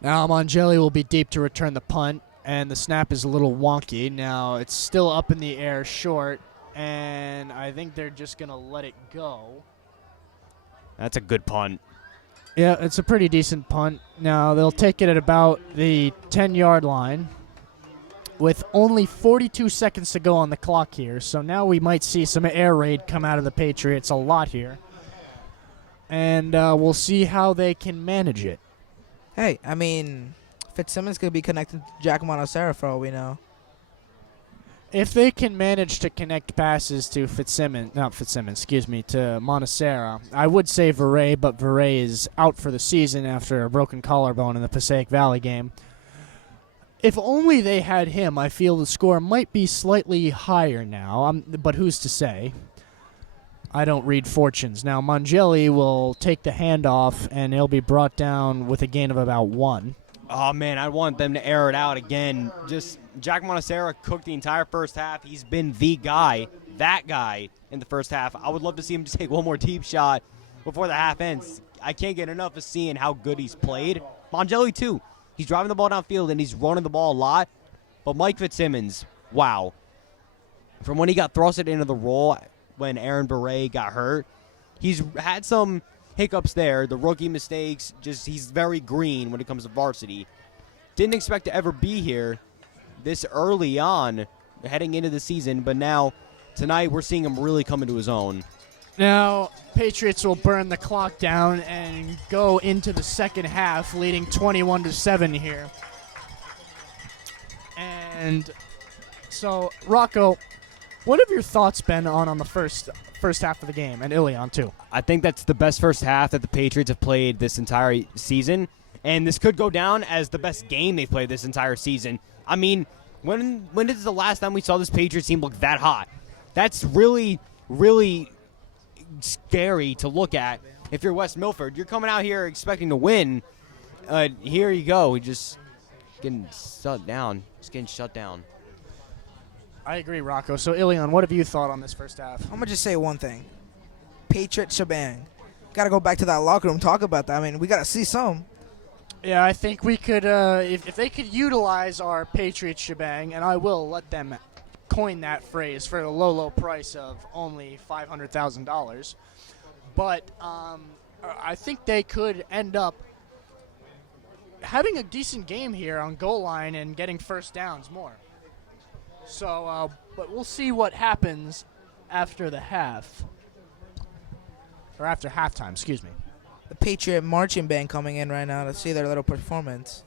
Now Mangelli will be deep to return the punt, and the snap is a little wonky. Now it's still up in the air short, and I think they're just going to let it go. That's a good punt. Yeah, it's a pretty decent punt. Now they'll take it at about the 10-yard line with only 42 seconds to go on the clock here. So now we might see some air raid come out of the Patriots a lot here. And we'll see how they can manage it. Hey, I mean, Fitzsimmons could be connected to Jack Monacera for all we know. If they can manage to connect passes to to Monacera, I would say Verret, but Verret is out for the season after a broken collarbone in the Passaic Valley game. If only they had him, I feel the score might be slightly higher now, but who's to say? I don't read fortunes. Now, Mangelli will take the handoff, and he'll be brought down with a gain of about 1. Oh, man, I want them to air it out again. Just Jack Monacera cooked the entire first half. He's been the guy, that guy, in the first half. I would love to see him just take one more deep shot before the half ends. I can't get enough of seeing how good he's played. Mangelli, too. He's driving the ball downfield, and he's running the ball a lot. But Mike Fitzsimmons, wow. From when he got thrusted into the role when Aaron Beret got hurt, he's had some hiccups there, the rookie mistakes, just he's very green when it comes to varsity. Didn't expect to ever be here this early on heading into the season, but now tonight we're seeing him really come into his own. Now, Patriots will burn the clock down and go into the second half, leading 21-7 here. And so, Rocco, what have your thoughts been on the first half of the game, and Ilian too? I think that's the best first half that the Patriots have played this entire season, and this could go down as the best game they've played this entire season. I mean, when is the last time we saw this Patriots team look that hot? That's really, really scary to look at. If you're West Milford, you're coming out here expecting to win. Here you go. We just getting shut down. Just getting shut down. I agree, Rocco. So, Ilian, what have you thought on this first half? I'm going to just say one thing. Patriot shebang. Got to go back to that locker room, talk about that. I mean, we got to see some. Yeah, I think we could, if they could utilize our Patriot shebang, and I will let them coin that phrase for the low, low price of only $500,000. but I think they could end up having a decent game here on goal line and getting first downs more. So, but we'll see what happens after the half. Or after halftime, excuse me. The Patriot marching band coming in right now to see their little performance.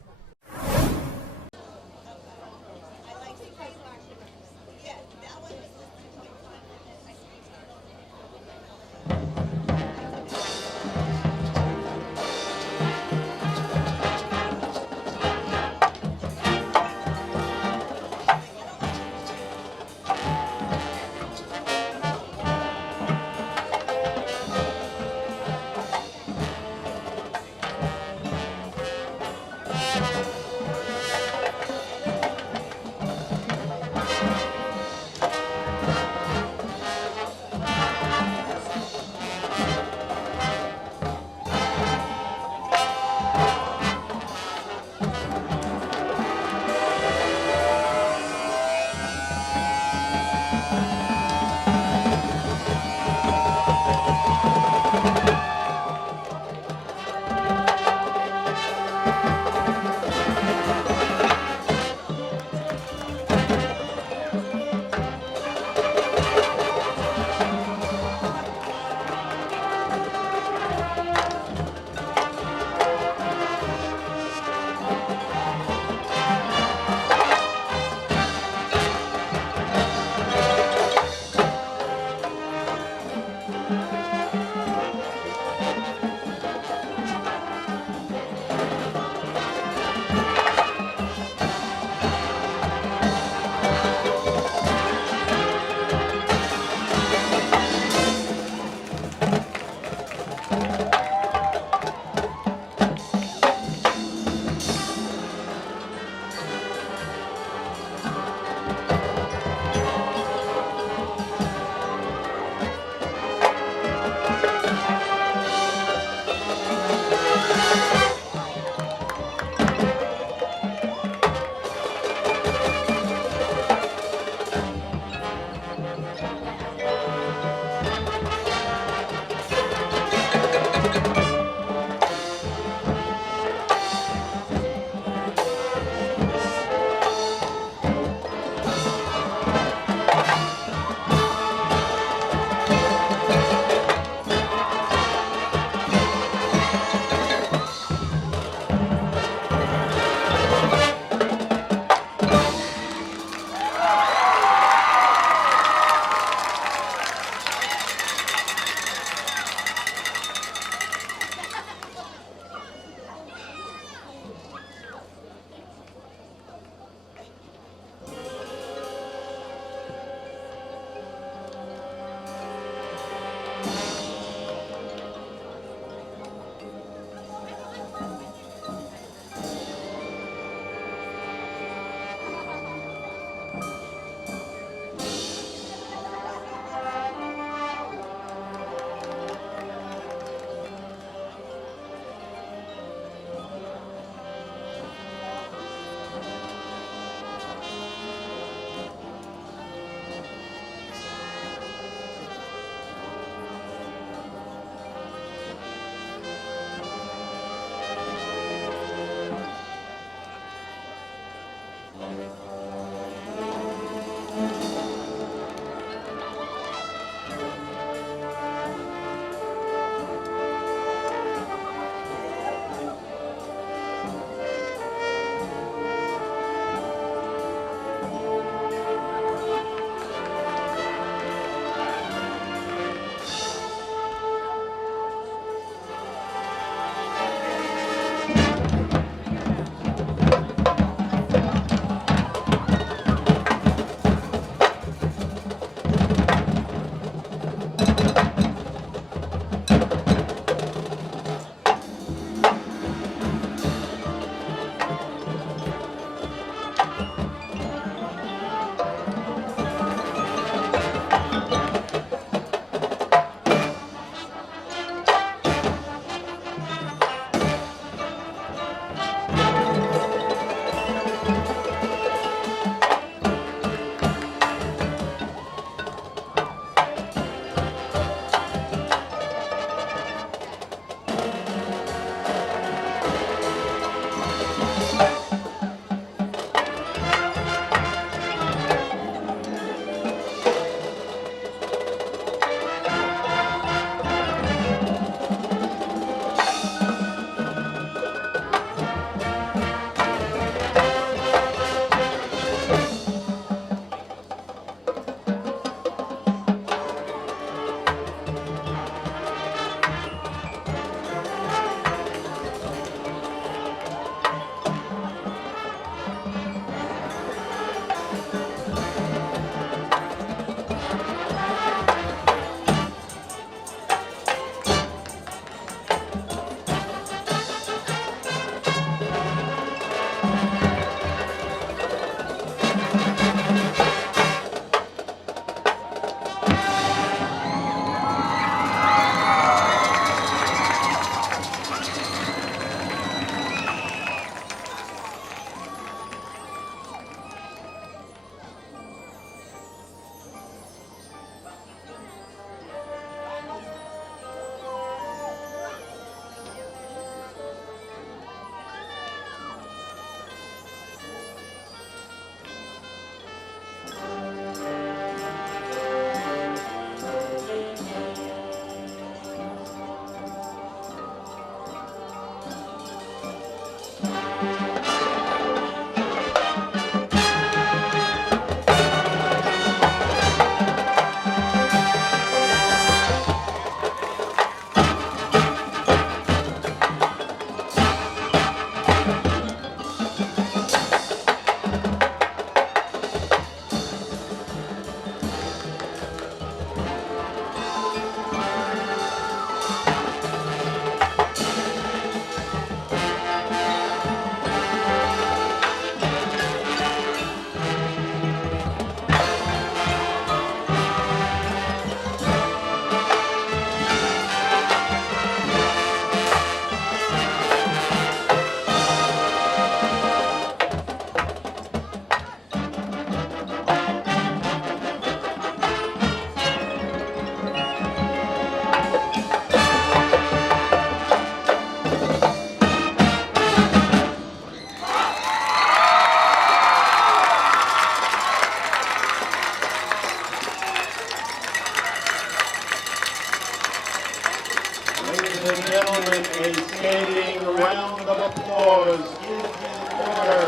and gentlemen, a standing round of applause is in order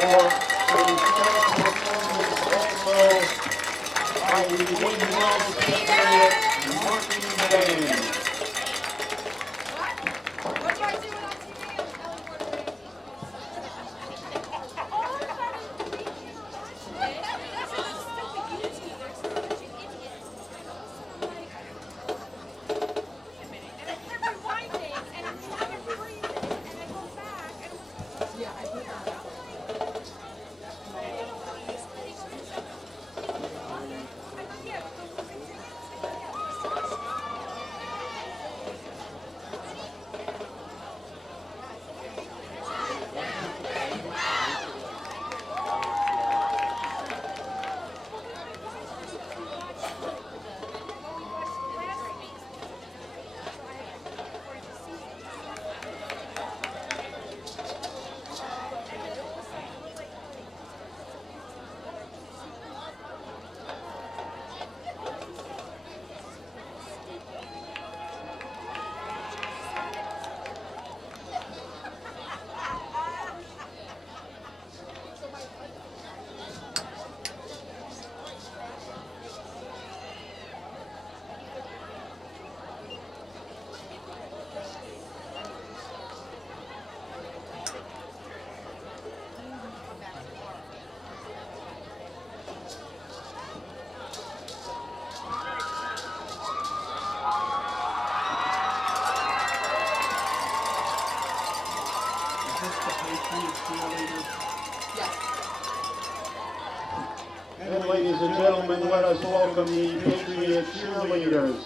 for a strong performance also by the Wayne Hills Patriots marching band. And ladies and gentlemen, let us welcome the Patriot cheerleaders.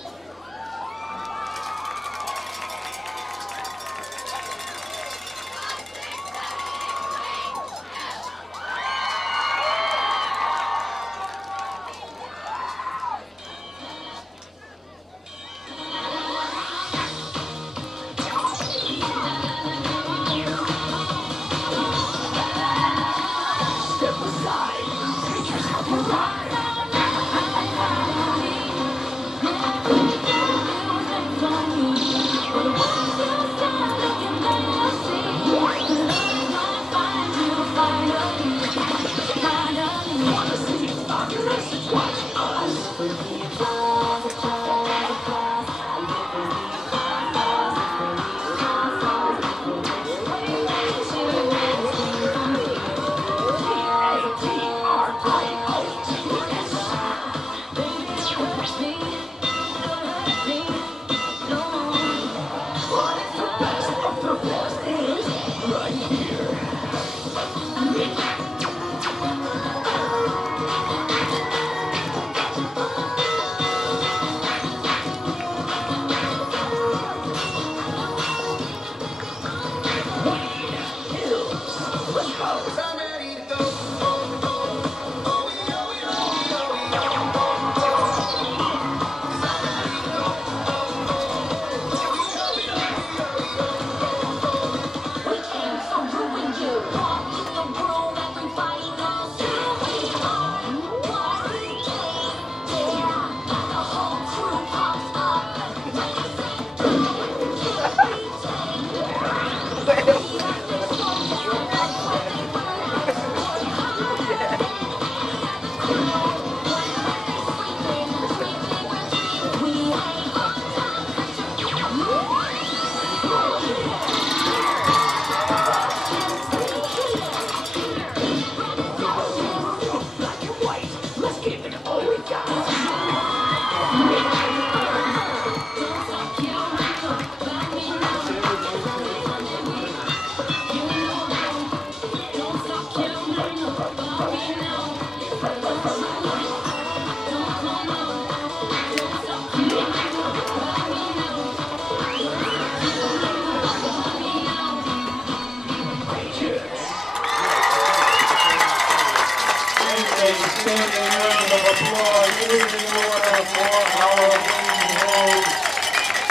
Standing round of applause is in order for our Wayne Hills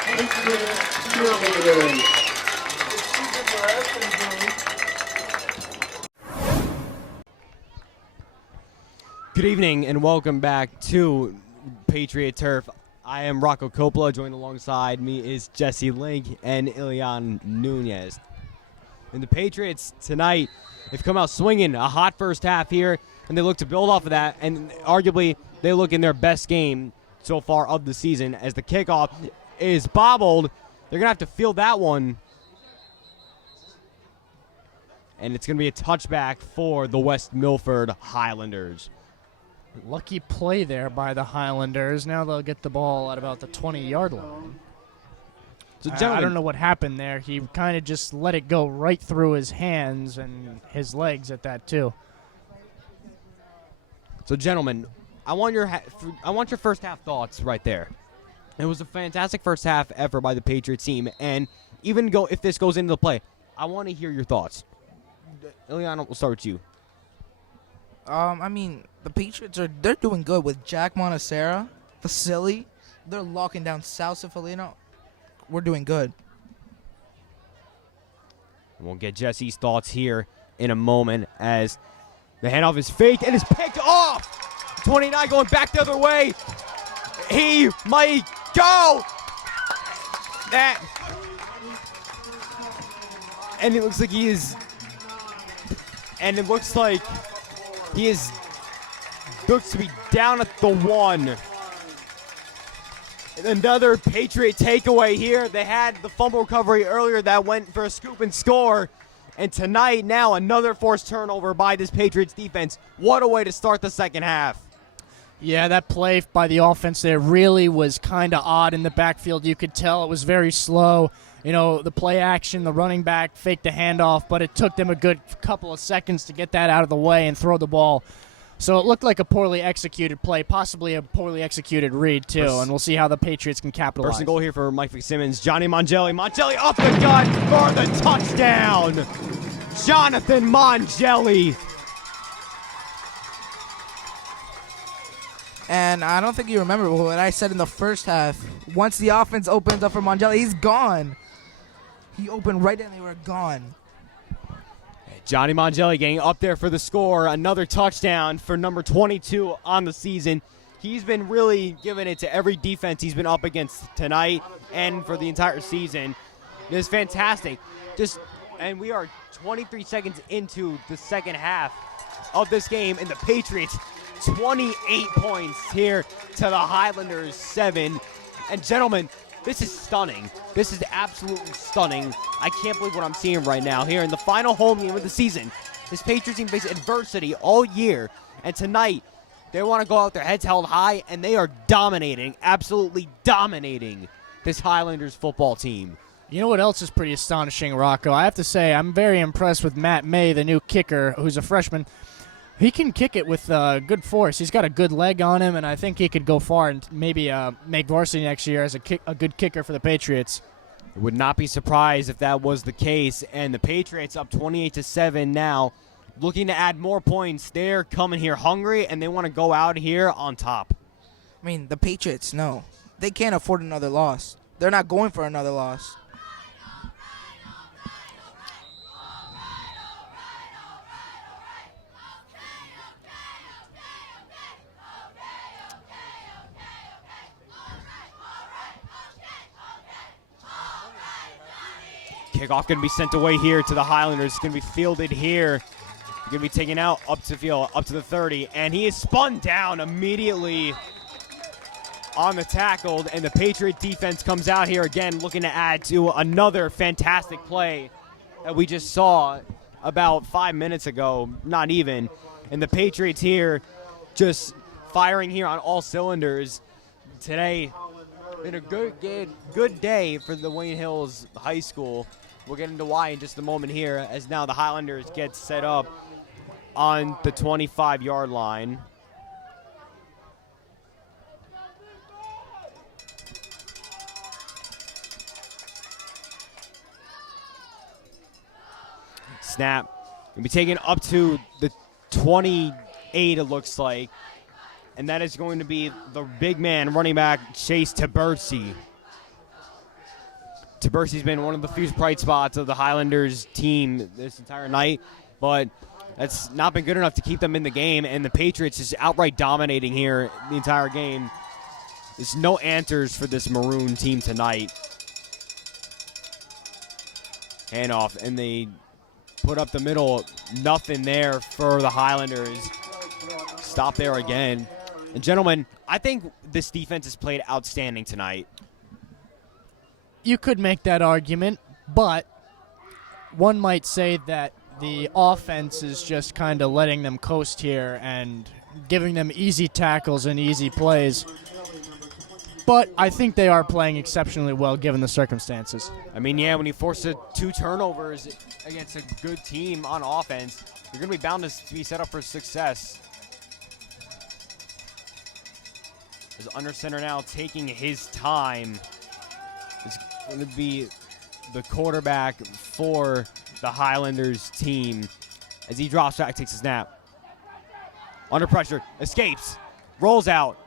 Patriots cheerleaders. Good evening and welcome back to Patriot Turf. I am Rocco Coppola. Joined alongside me is Jesse Link and Ilian Nunez. And the Patriots tonight have come out swinging a hot first half here, and they look to build off of that, and arguably they look in their best game so far of the season as the kickoff is bobbled. They're going to have to field that one, and it's going to be a touchback for the West Milford Highlanders. Lucky play there by the Highlanders. Now they'll get the ball at about the 20-yard line. So, I don't know what happened there. He kind of just let it go right through his hands and his legs at that, too. So, gentlemen, I want your first half thoughts right there. It was a fantastic first half effort by the Patriots team, and even if this goes into the play, I want to hear your thoughts. Iliana, we'll start with you. I mean, the Patriots they're doing good with Jack Monacera, Vasily. They're locking down South Cefalino. We're doing good. We'll get Jesse's thoughts here in a moment as the handoff is faked and is picked off. 29 going back the other way. He might go. That. And it looks like he is. And it looks like he is. Looks to be down at the 1. Another Patriot takeaway here. They had the fumble recovery earlier that went for a scoop and score. And tonight, now, another forced turnover by this Patriots defense. What a way to start the second half. Yeah, that play by the offense there really was kind of odd in the backfield. You could tell it was very slow. You know, the play action, the running back faked the handoff, but it took them a good couple of seconds to get that out of the way and throw the ball. So it looked like a poorly executed play, possibly a poorly executed read, too, and we'll see how the Patriots can capitalize. First and goal here for Mike Fitzsimmons. Johnny Mongelli. Mongelli off the gut for the touchdown. Jonathan Mongelli. And I don't think you remember what I said in the first half. Once the offense opens up for Mongelli, he's gone. He opened right in, they were gone. Johnny Mongelli getting up there for the score. Another touchdown for number 22 on the season. He's been really giving it to every defense he's been up against tonight and for the entire season. It is fantastic. And we are 23 seconds into the second half of this game, and the Patriots 28 points here to the Highlanders 7. And gentlemen, this is stunning. This is absolutely stunning. I can't believe what I'm seeing right now here in the final home game of the season. This Patriots team faced adversity all year, and tonight they want to go out their heads held high, and they are dominating, absolutely dominating this Highlanders football team. You know what else is pretty astonishing, Rocco? I have to say I'm very impressed with Matt May, the new kicker, who's a freshman. He can kick it with good force. He's got a good leg on him, and I think he could go far and maybe make varsity next year as a good kicker for the Patriots. Would not be surprised if that was the case. And the Patriots up 28-7 now, looking to add more points. They're coming here hungry, and they want to go out here on top. I mean, the Patriots, no. They can't afford another loss. They're not going for another loss. Kickoff going to be sent away here to the Highlanders. It's going to be fielded here. Going to be taken out up to field, up to the 30. And he is spun down immediately on the tackle. And the Patriot defense comes out here again looking to add to another fantastic play that we just saw about 5 minutes ago. Not even. And the Patriots here just firing here on all cylinders today. Been a good day for the Wayne Hills High School. We'll get into why in just a moment here as now the Highlanders get set up on the 25-yard line. Snap. Going to be taken up to the 28, it looks like. And that is going to be the big man running back, Chase Tabersi. Tabersi's been one of the few bright spots of the Highlanders team this entire night, but that's not been good enough to keep them in the game, and the Patriots is outright dominating here the entire game. There's no answers for this Maroon team tonight. Handoff, and they put up the middle. Nothing there for the Highlanders. Stop there again. And gentlemen, I think this defense has played outstanding tonight. You could make that argument, but one might say that the offense is just kind of letting them coast here and giving them easy tackles and easy plays. But I think they are playing exceptionally well given the circumstances. I mean, yeah, when you force 2 turnovers against a good team on offense, you're going to be bound to be set up for success. Is under center now taking his time. It's going to be the quarterback for the Highlanders team as he drops back, takes a snap. Under pressure, escapes, rolls out.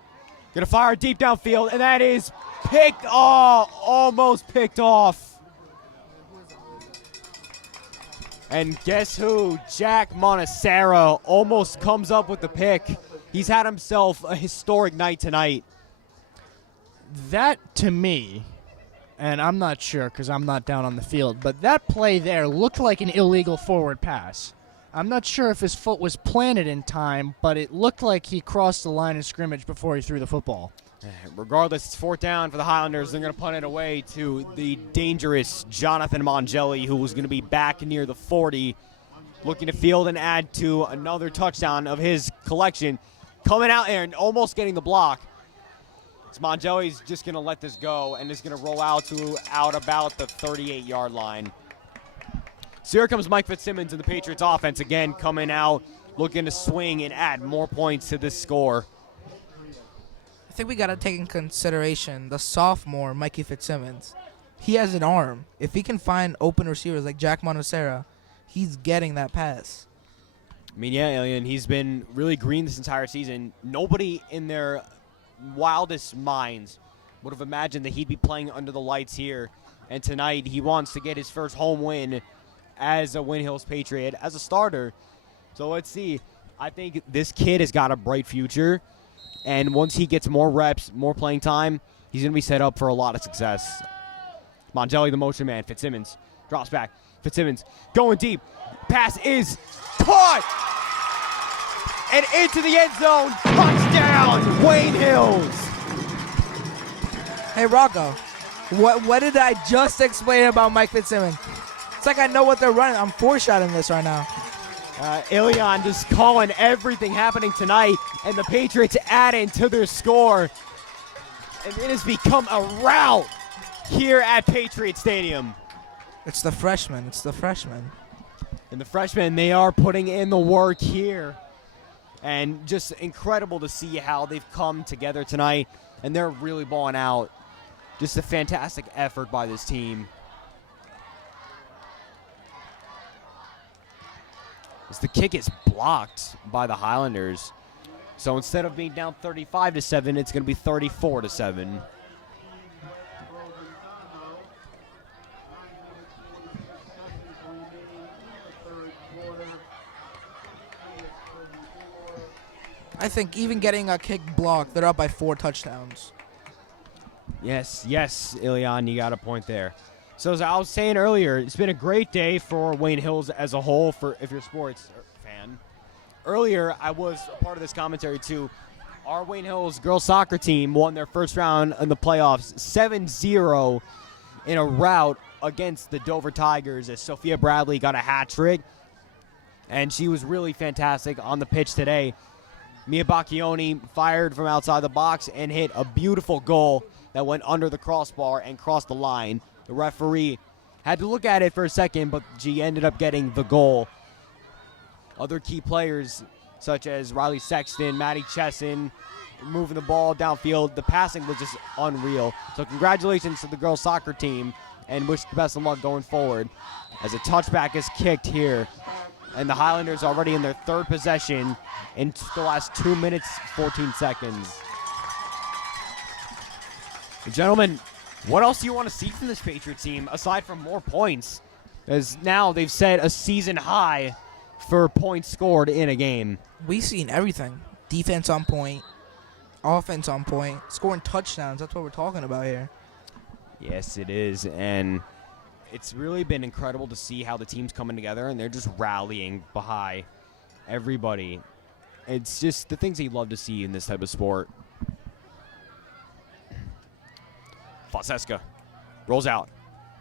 Going to fire deep downfield, and that is picked off, almost picked off. And guess who? Jack Monacera almost comes up with the pick. He's had himself a historic night tonight. That, to me, and I'm not sure because I'm not down on the field, but that play there looked like an illegal forward pass. I'm not sure if his foot was planted in time, but it looked like he crossed the line of scrimmage before he threw the football. Regardless, it's 4th down for the Highlanders. They're going to punt it away to the dangerous Jonathan Mongelli, who was going to be back near the 40, looking to field and add to another touchdown of his collection. Coming out there and almost getting the block. Mongelli's just going to let this go and is going to roll out about the 38-yard line. So here comes Mike Fitzsimmons and the Patriots offense again coming out, looking to swing and add more points to this score. I think we got to take in consideration the sophomore, Mikey Fitzsimmons. He has an arm. If he can find open receivers like Jack Monacera, he's getting that pass. I mean, yeah, Ilian, he's been really green this entire season. Nobody in their wildest minds would have imagined that he'd be playing under the lights here. And tonight he wants to get his first home win as a Win Hills Patriot, as a starter. So let's see. I think this kid has got a bright future. And once he gets more reps, more playing time, he's going to be set up for a lot of success. Mongelli, the motion man. Fitzsimmons drops back. Fitzsimmons going deep. Pass is caught! And into the end zone. Touchdown, Wayne Hills. Hey, Rocco, what did I just explain about Mike Fitzsimmons? It's like I know what they're running. I'm foreshadowing this right now. Ilian just calling everything happening tonight, and the Patriots adding to their score. And it has become a rout here at Patriot Stadium. It's the freshmen. It's the freshmen. And the freshmen, they are putting in the work here. And just incredible to see how they've come together tonight. And they're really balling out. Just a fantastic effort by this team. As the kick is blocked by the Highlanders. So instead of being down 35-7, it's going to be 34-7. I think even getting a kick blocked, they're up by 4 touchdowns. Yes, Ilian, you got a point there. So as I was saying earlier, it's been a great day for Wayne Hills as a whole, for if you're a sports fan. Earlier, I was a part of this commentary too. Our Wayne Hills girls soccer team won their first round in the playoffs 7-0 in a rout against the Dover Tigers as Sophia Bradley got a hat trick. And she was really fantastic on the pitch today. Mia Bacchioni fired from outside the box and hit a beautiful goal that went under the crossbar and crossed the line. The referee had to look at it for a second, but she ended up getting the goal. Other key players, such as Riley Sexton, Maddie Chesson, moving the ball downfield. The passing was just unreal. So congratulations to the girls' soccer team, and wish the best of luck going forward. As a touchback is kicked here, and the Highlanders already in their third possession in the last 2 minutes, 14 seconds. Gentlemen, what else do you want to see from this Patriots team aside from more points? As now they've set a season high for points scored in a game. We've seen everything. Defense on point. Offense on point. Scoring touchdowns. That's what we're talking about here. Yes, it is. And it's really been incredible to see how the team's coming together, and they're just rallying behind everybody. It's just the things that you love to see in this type of sport. Fonseca rolls out,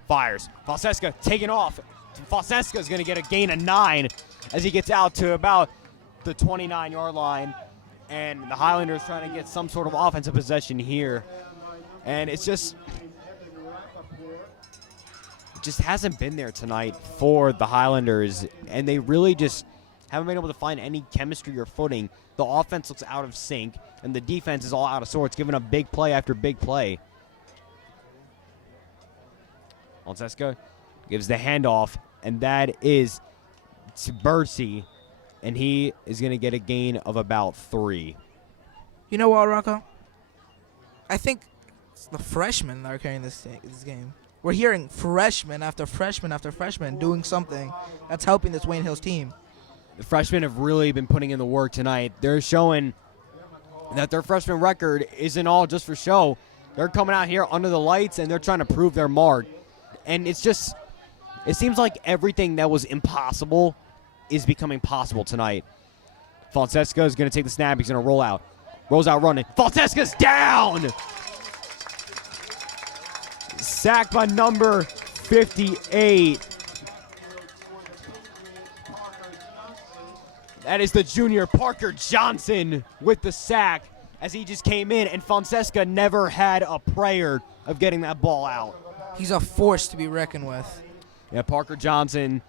fires. Fonseca taking off. Fonseca is going to get a gain of 9 as he gets out to about the 29-yard line. And the Highlanders trying to get some sort of offensive possession here. And it just hasn't been there tonight for the Highlanders. And they really just haven't been able to find any chemistry or footing. The offense looks out of sync, and the defense is all out of sorts, giving up big play after big play. Fonseca gives the handoff, and that is to Bursey, and he is going to get a gain of about 3. You know what, Rocco? I think it's the freshmen that are carrying this game. We're hearing freshman after freshman after freshman doing something that's helping this Wayne Hills team. The freshmen have really been putting in the work tonight. They're showing that their freshman record isn't all just for show. They're coming out here under the lights, and they're trying to prove their mark. And it seems like everything that was impossible is becoming possible tonight. Fonseca is going to take the snap. He's going to roll out. Rolls out running. Fonseca's down! Sacked by number 58. That is the junior Parker Johnson with the sack as he just came in, and Fonseca never had a prayer of getting that ball out. He's a force to be reckoned with. Yeah, Parker Johnson,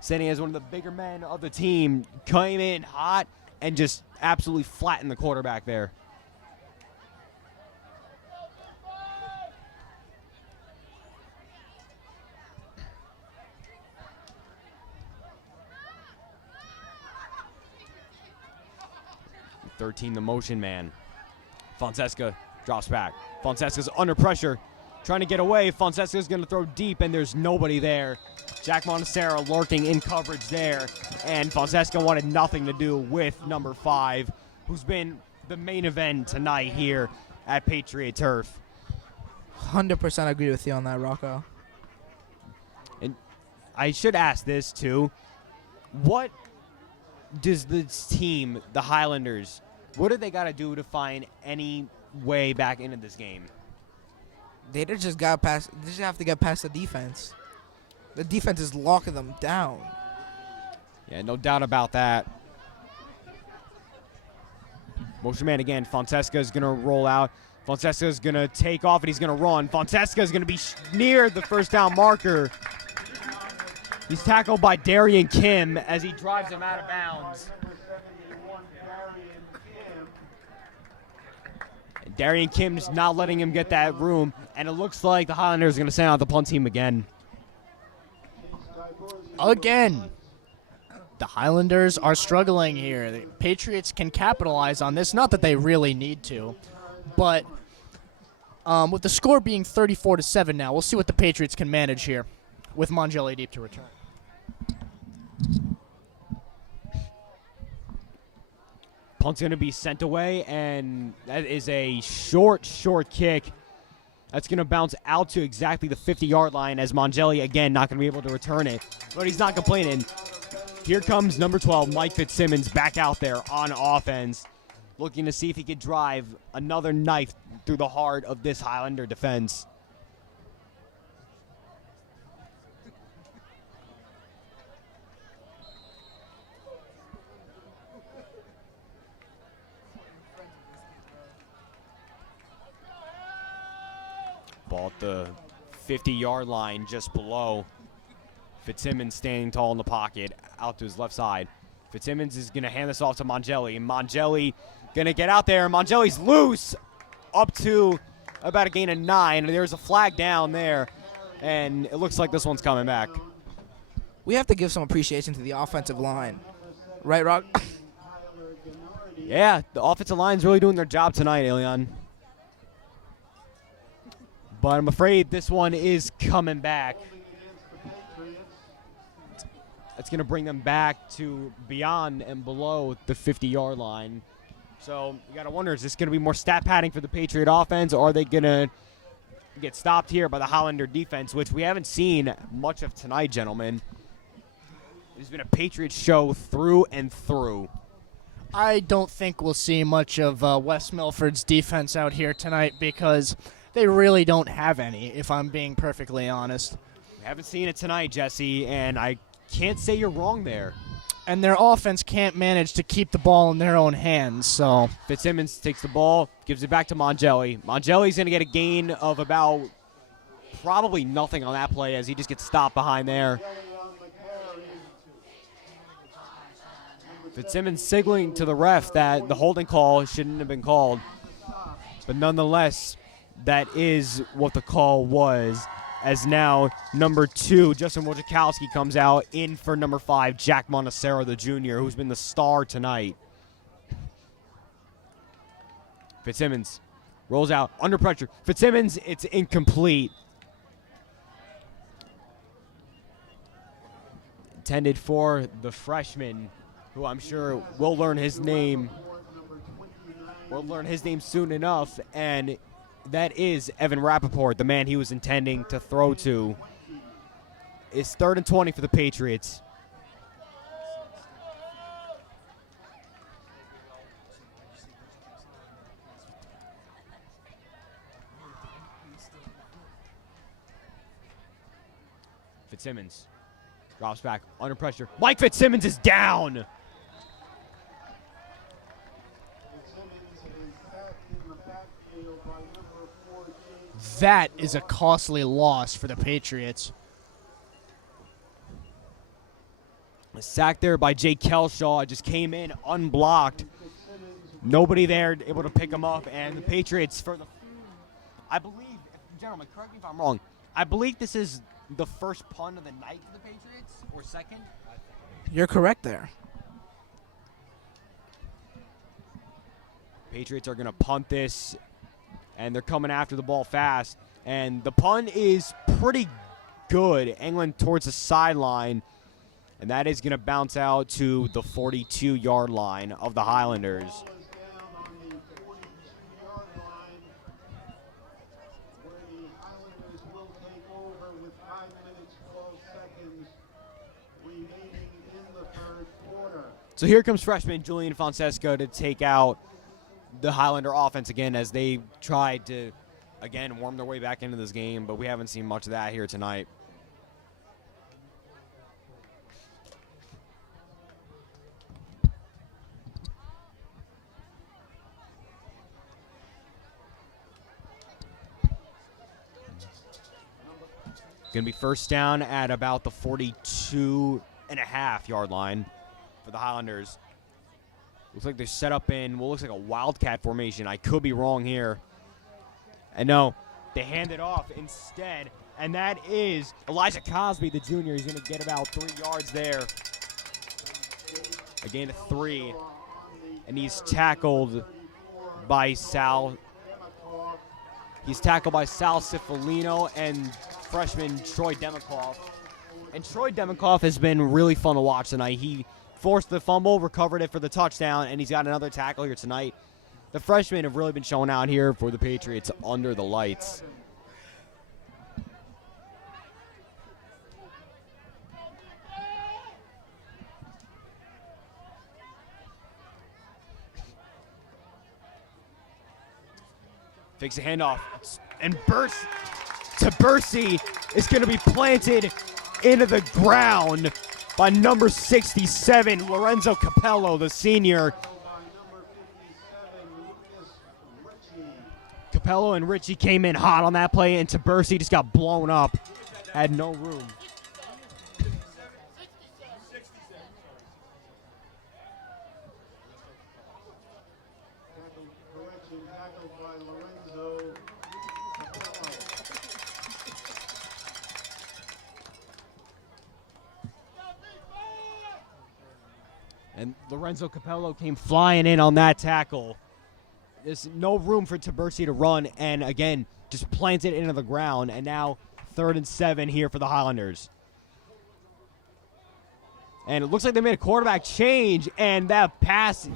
standing as one of the bigger men of the team, came in hot and just absolutely flattened the quarterback there. The motion man. Fonseca drops back. Fonseca's under pressure, trying to get away. Fonseca's going to throw deep, and there's nobody there. Jack Montesera lurking in coverage there, and Fonseca wanted nothing to do with number 5, who's been the main event tonight here at Patriot Turf. 100% agree with you on that, Rocco. And I should ask this, too. What does this team, the Highlanders, what do they got to do to find any way back into this game? They just got past. They just have to get past the defense. The defense is locking them down. Yeah, no doubt about that. Motion man again. Fonseca is going to roll out. Fonseca is going to take off, and he's going to run. Fonseca is going to be near the first down marker. He's tackled by Darian Kim as he drives him out of bounds. Darian Kim's not letting him get that room, and it looks like the Highlanders are going to send out the punt team again. Again. The Highlanders are struggling here. The Patriots can capitalize on this. Not that they really need to, but with the score being 34-7 now, we'll see what the Patriots can manage here with Mongelli deep to return. Punt's going to be sent away, and that is a short kick. That's going to bounce out to exactly the 50-yard line as Mongelli, again, not going to be able to return it. But he's not complaining. Here comes number 12, Mike Fitzsimmons, back out there on offense, looking to see if he could drive another knife through the heart of this Highlander defense. Ball at the 50-yard line just below. Fitzsimmons standing tall in the pocket out to his left side. Fitzsimmons is going to hand this off to Mongelli. And Mongelli going to get out there. Mongelli's loose up to about a gain of 9. There's a flag down there. And it looks like this one's coming back. We have to give some appreciation to the offensive line. Right, Rock? Yeah, the offensive line's really doing their job tonight, Ilian. But I'm afraid this one is coming back. That's going to bring them back to beyond and below the 50-yard line. So you got to wonder, is this going to be more stat padding for the Patriot offense, or are they going to get stopped here by the Highlander defense, which we haven't seen much of tonight, gentlemen. It's been a Patriots show through and through. I don't think we'll see much of West Milford's defense out here tonight because they really don't have any, if I'm being perfectly honest. We haven't seen it tonight, Jesse, and I can't say you're wrong there. And their offense can't manage to keep the ball in their own hands. So Fitzsimmons takes the ball, gives it back to Mongelli. Mongelli's going to get a gain of about probably nothing on that play as he just gets stopped behind there. Fitzsimmons signaling to the ref that the holding call shouldn't have been called. But nonetheless, that is what the call was. As now, number 2, Justin Wojciechowski comes out in for number 5, Jack Montecero, the junior, who's been the star tonight. Fitzsimmons rolls out under pressure. Fitzsimmons, it's incomplete. Intended for the freshman, who I'm sure will learn his name. We'll learn his name soon enough, and that is Evan Rappaport, the man he was intending to throw to. It's 3rd and 20 for the Patriots. Fitzsimmons drops back under pressure. Mike Fitzsimmons is down. that is a costly loss for the Patriots. A sack there by Jay Kelshaw. Just came in unblocked. Nobody there able to pick him up. And the Patriots, I believe, gentlemen, correct me if I'm wrong, I believe this is the first punt of the night for the Patriots, or second? You're correct there. Patriots are going to punt this, and they're coming after the ball fast. And the punt is pretty good, angling towards the sideline, and that is going to bounce out to the 42-yard line of the Highlanders. So here comes freshman Julian Francesco to take out the Highlander offense again as they tried to, again, warm their way back into this game, but we haven't seen much of that here tonight. Going to be first down at about the 42.5-yard line for the Highlanders. Looks like they're set up in what looks like a wildcat formation. I could be wrong here. And no, they hand it off instead. And that is Elijah Cosby, the junior. He's going to get about 3 yards there. A gain of 3. And he's tackled by Sal. He's tackled by Sal Cifalino and freshman Troy Demikoff. And Troy Demikoff has been really fun to watch tonight. He forced the fumble, recovered it for the touchdown, and he's got another tackle here tonight. The freshmen have really been showing out here for the Patriots under the lights. Fakes a handoff, and bursts to Bursey is going to be planted into the ground by number 67, Lorenzo Capello, the senior. Capello and Ritchie came in hot on that play, and Tabersi just got blown up. Had no room. And Lorenzo Capello came flying in on that tackle. There's no room for Tabersi to run, and again, just plants it into the ground. And now 3rd and 7 here for the Highlanders. And it looks like they made a quarterback change, and that pass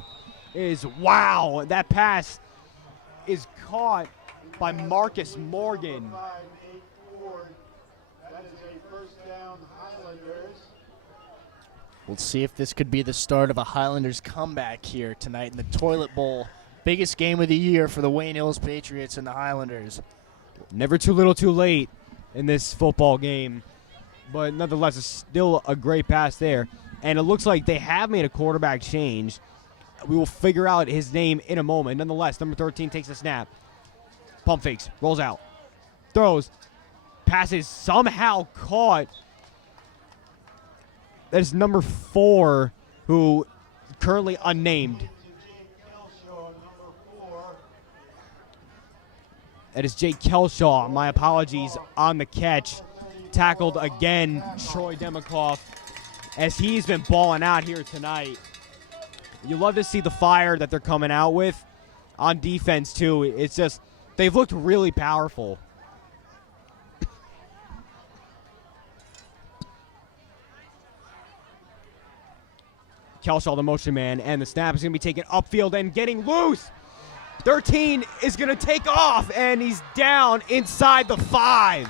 is, wow, that pass is caught by Marcus Morgan. That is a first down, Highlanders. We'll see if this could be the start of a Highlanders comeback here tonight in the Toilet Bowl. Biggest game of the year for the Wayne Hills Patriots and the Highlanders. Never too little too late in this football game. But nonetheless, it's still a great pass there. And it looks like they have made a quarterback change. We will figure out his name in a moment. Nonetheless, number 13 takes a snap. Pump fakes, rolls out, throws, passes somehow caught. That is number 4, who currently unnamed. That is Jake Kelshaw. My apologies, on the catch. Tackled again, Troy Demikoff, as he's been balling out here tonight. You love to see the fire that they're coming out with on defense, too. It's just, they've looked really powerful. Kelshaw, the motion man, and the snap is going to be taken upfield and getting loose. 13 is going to take off, and he's down inside the 5.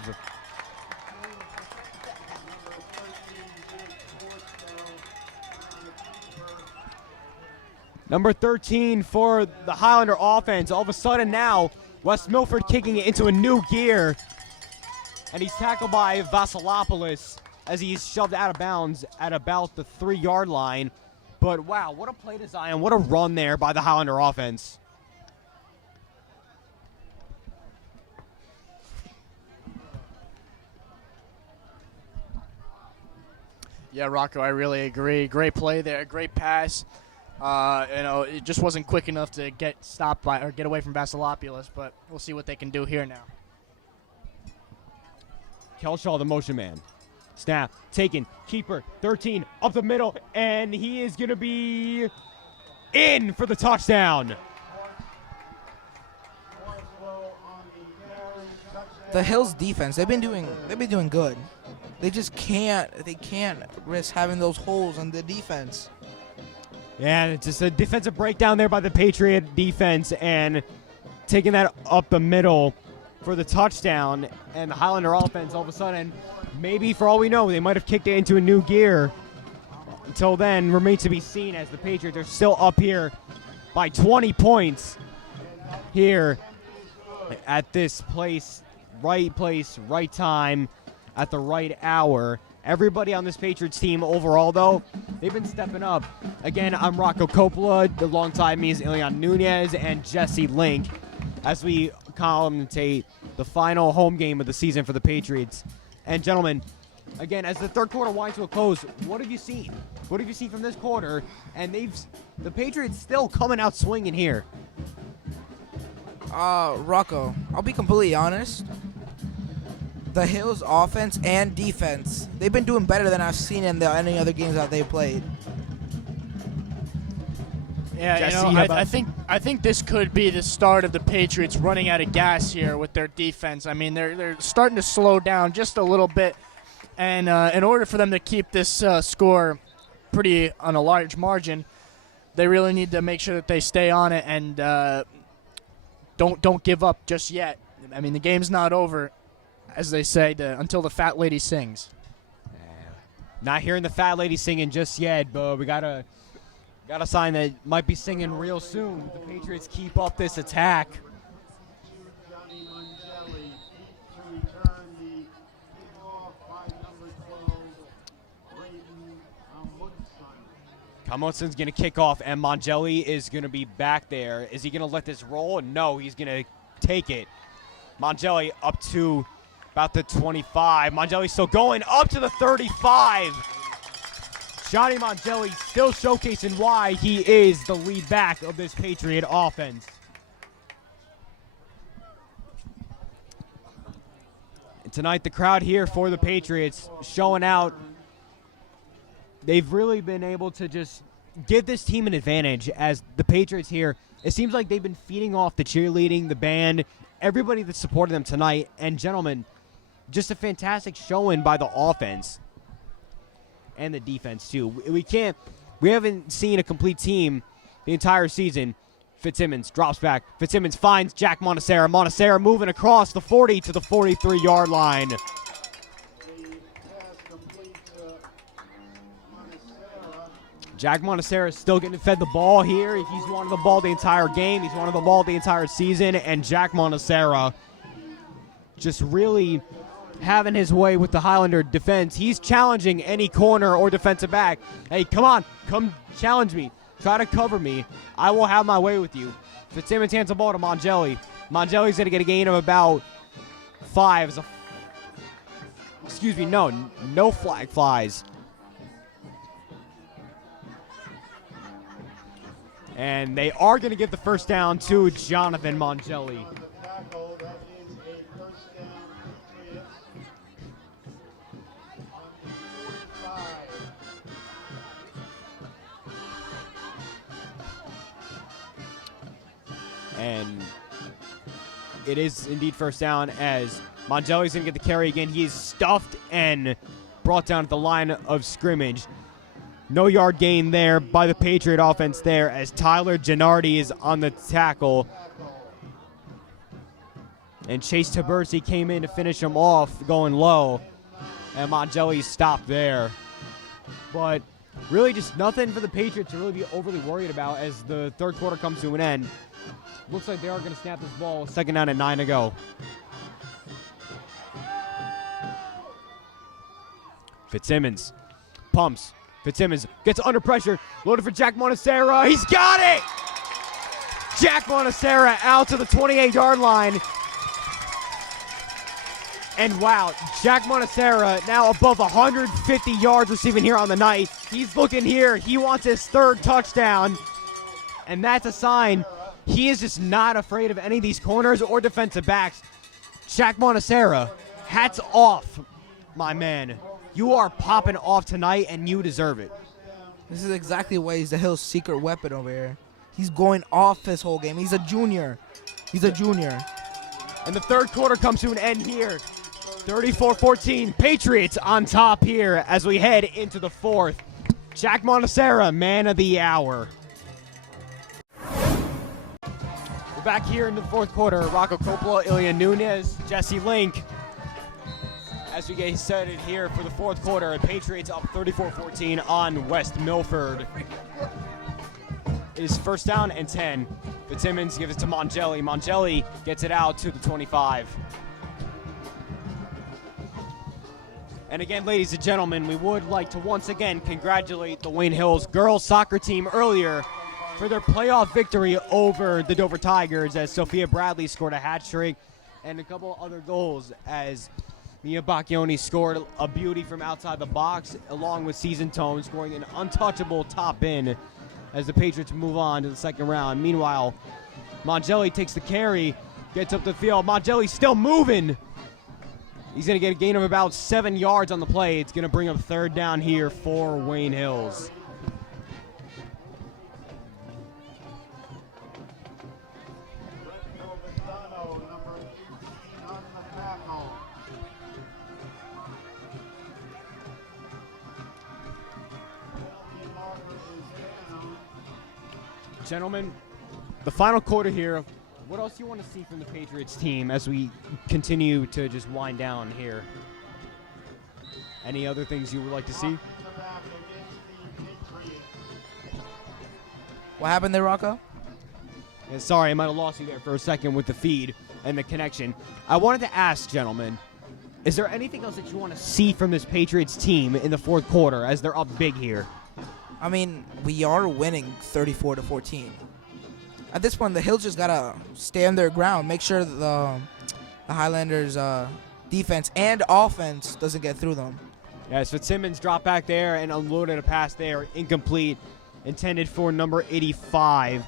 Number 13 for the Highlander offense. All of a sudden now, Wes Milford kicking it into a new gear. And he's tackled by Vasilopoulos as he's shoved out of bounds at about the 3-yard line. But wow, what a play design, what a run there by the Highlander offense. Yeah, Rocco, I really agree. Great play there, great pass. It just wasn't quick enough to get stopped by or get away from Vasilopoulos, but we'll see what they can do here now. Kelshaw, the motion man. Snap, taken, keeper, 13, up the middle, and he is going to be in for the touchdown. The Hills defense, they've been doing good. They just can't risk having those holes in the defense. Yeah, it's just a defensive breakdown there by the Patriot defense, and taking that up the middle for the touchdown. And the Highlander offense, all of a sudden, maybe for all we know, they might have kicked it into a new gear. Until then, remains to be seen, as the Patriots are still up here by 20 points here at this place, right time, at the right hour. Everybody on this Patriots team overall, though, they've been stepping up. Again, I'm Rocco Coppola. Alongside me is Ilian Nunez and Jesse Link as we commentate the final home game of the season for the Patriots. And gentlemen, again, as the third quarter winds to a close, what have you seen? What have you seen from this quarter? And the Patriots still coming out swinging here. Rocco, I'll be completely honest. The Hills offense and defense, they've been doing better than I've seen in any other games that they played. Yeah, Jesse, I think this could be the start of the Patriots running out of gas here with their defense. I mean, they're starting to slow down just a little bit, and in order for them to keep this score pretty on a large margin, they really need to make sure that they stay on it and don't give up just yet. I mean, the game's not over, as they say, until the fat lady sings. Not hearing the fat lady singing just yet, but we got a sign that might be singing real soon. The Patriots keep up this attack. Kamotson's going to kick off, and Mongeli is going to be back there. Is he going to let this roll? No, he's going to take it. Mongeli up to about the 25. Mongeli still going up to the 35. Johnny Mongeli still showcasing why he is the lead back of this Patriot offense. And tonight, the crowd here for the Patriots showing out. They've really been able to just give this team an advantage, as the Patriots here, it seems like they've been feeding off the cheerleading, the band, everybody that supported them tonight. And gentlemen, just a fantastic showing by the offense and the defense too. We haven't seen a complete team the entire season. Fitzsimmons drops back. Fitzsimmons finds Jack Montesera. Montesera moving across the 40 to the 43-yard line. Jack Montesera is still getting fed the ball here. He's wanted the ball the entire game. He's wanted the ball the entire season. And Jack Montesera just really having his way with the Highlander defense. He's challenging any corner or defensive back. Hey, come on. Come challenge me. Try to cover me. I will have my way with you. Fitzsimmons hands the ball to Mongelli. Mongelli's going to get a gain of about 5. No flag flies. And they are going to give the first down to Jonathan Mongelli. And it is indeed first down as Mongelli's going to get the carry again. He is stuffed and brought down at the line of scrimmage. No yard gain there by the Patriot offense there as Tyler Gennardi is on the tackle. And Chase Tabersi came in to finish him off going low. And Mongelli stopped there. But really just nothing for the Patriots to really be overly worried about as the third quarter comes to an end. Looks like they are going to snap this ball. Second down and 9 to go. Fitzsimmons pumps. Fitzsimmons gets under pressure. Loaded for Jack Montesera. He's got it! Jack Montesera out to the 28-yard line. And wow, Jack Montesera now above 150 yards receiving here on the night. He's looking here. He wants his third touchdown. And that's a sign he is just not afraid of any of these corners or defensive backs. Jack Montesera, hats off, my man. You are popping off tonight, and you deserve it. This is exactly why he's the Hill's secret weapon over here. He's going off his whole game. He's a junior. He's a junior. And the third quarter comes to an end here. 34-14, Patriots on top here as we head into the fourth. Jack Montesera, man of the hour. We're back here into the fourth quarter. Rocco Coppola, Ilian Nunez, Jesse Link. As we get started here for the fourth quarter, Patriots up 34-14 on West Milford. It is first down and 10. Fitzsimmons gives it to Mongelli. Mongelli gets it out to the 25. And again, ladies and gentlemen, we would like to once again congratulate the Wayne Hills girls soccer team earlier for their playoff victory over the Dover Tigers as Sophia Bradley scored a hat trick and a couple other goals as Mia Bacchioni scored a beauty from outside the box, along with Season Tone scoring an untouchable top in as the Patriots move on to the second round. Meanwhile, Mongelli takes the carry, gets up the field. Mongelli's still moving. He's going to get a gain of about 7 yards on the play. It's going to bring up third down here for Wayne Hills. Gentlemen, the final quarter here. What else do you want to see from the Patriots team as we continue to just wind down here? Any other things you would like to see? What happened there, Rocco? Yeah, sorry, I might have lost you there for a second with the feed and the connection. I wanted to ask, gentlemen, is there anything else that you want to see from this Patriots team in the fourth quarter as they're up big here? I mean, we are winning 34-14. At this point, the Hills just gotta stand their ground, make sure that the Highlanders' defense and offense doesn't get through them. Yes, Fitzsimmons dropped back there and unloaded a pass there, incomplete, intended for number 85.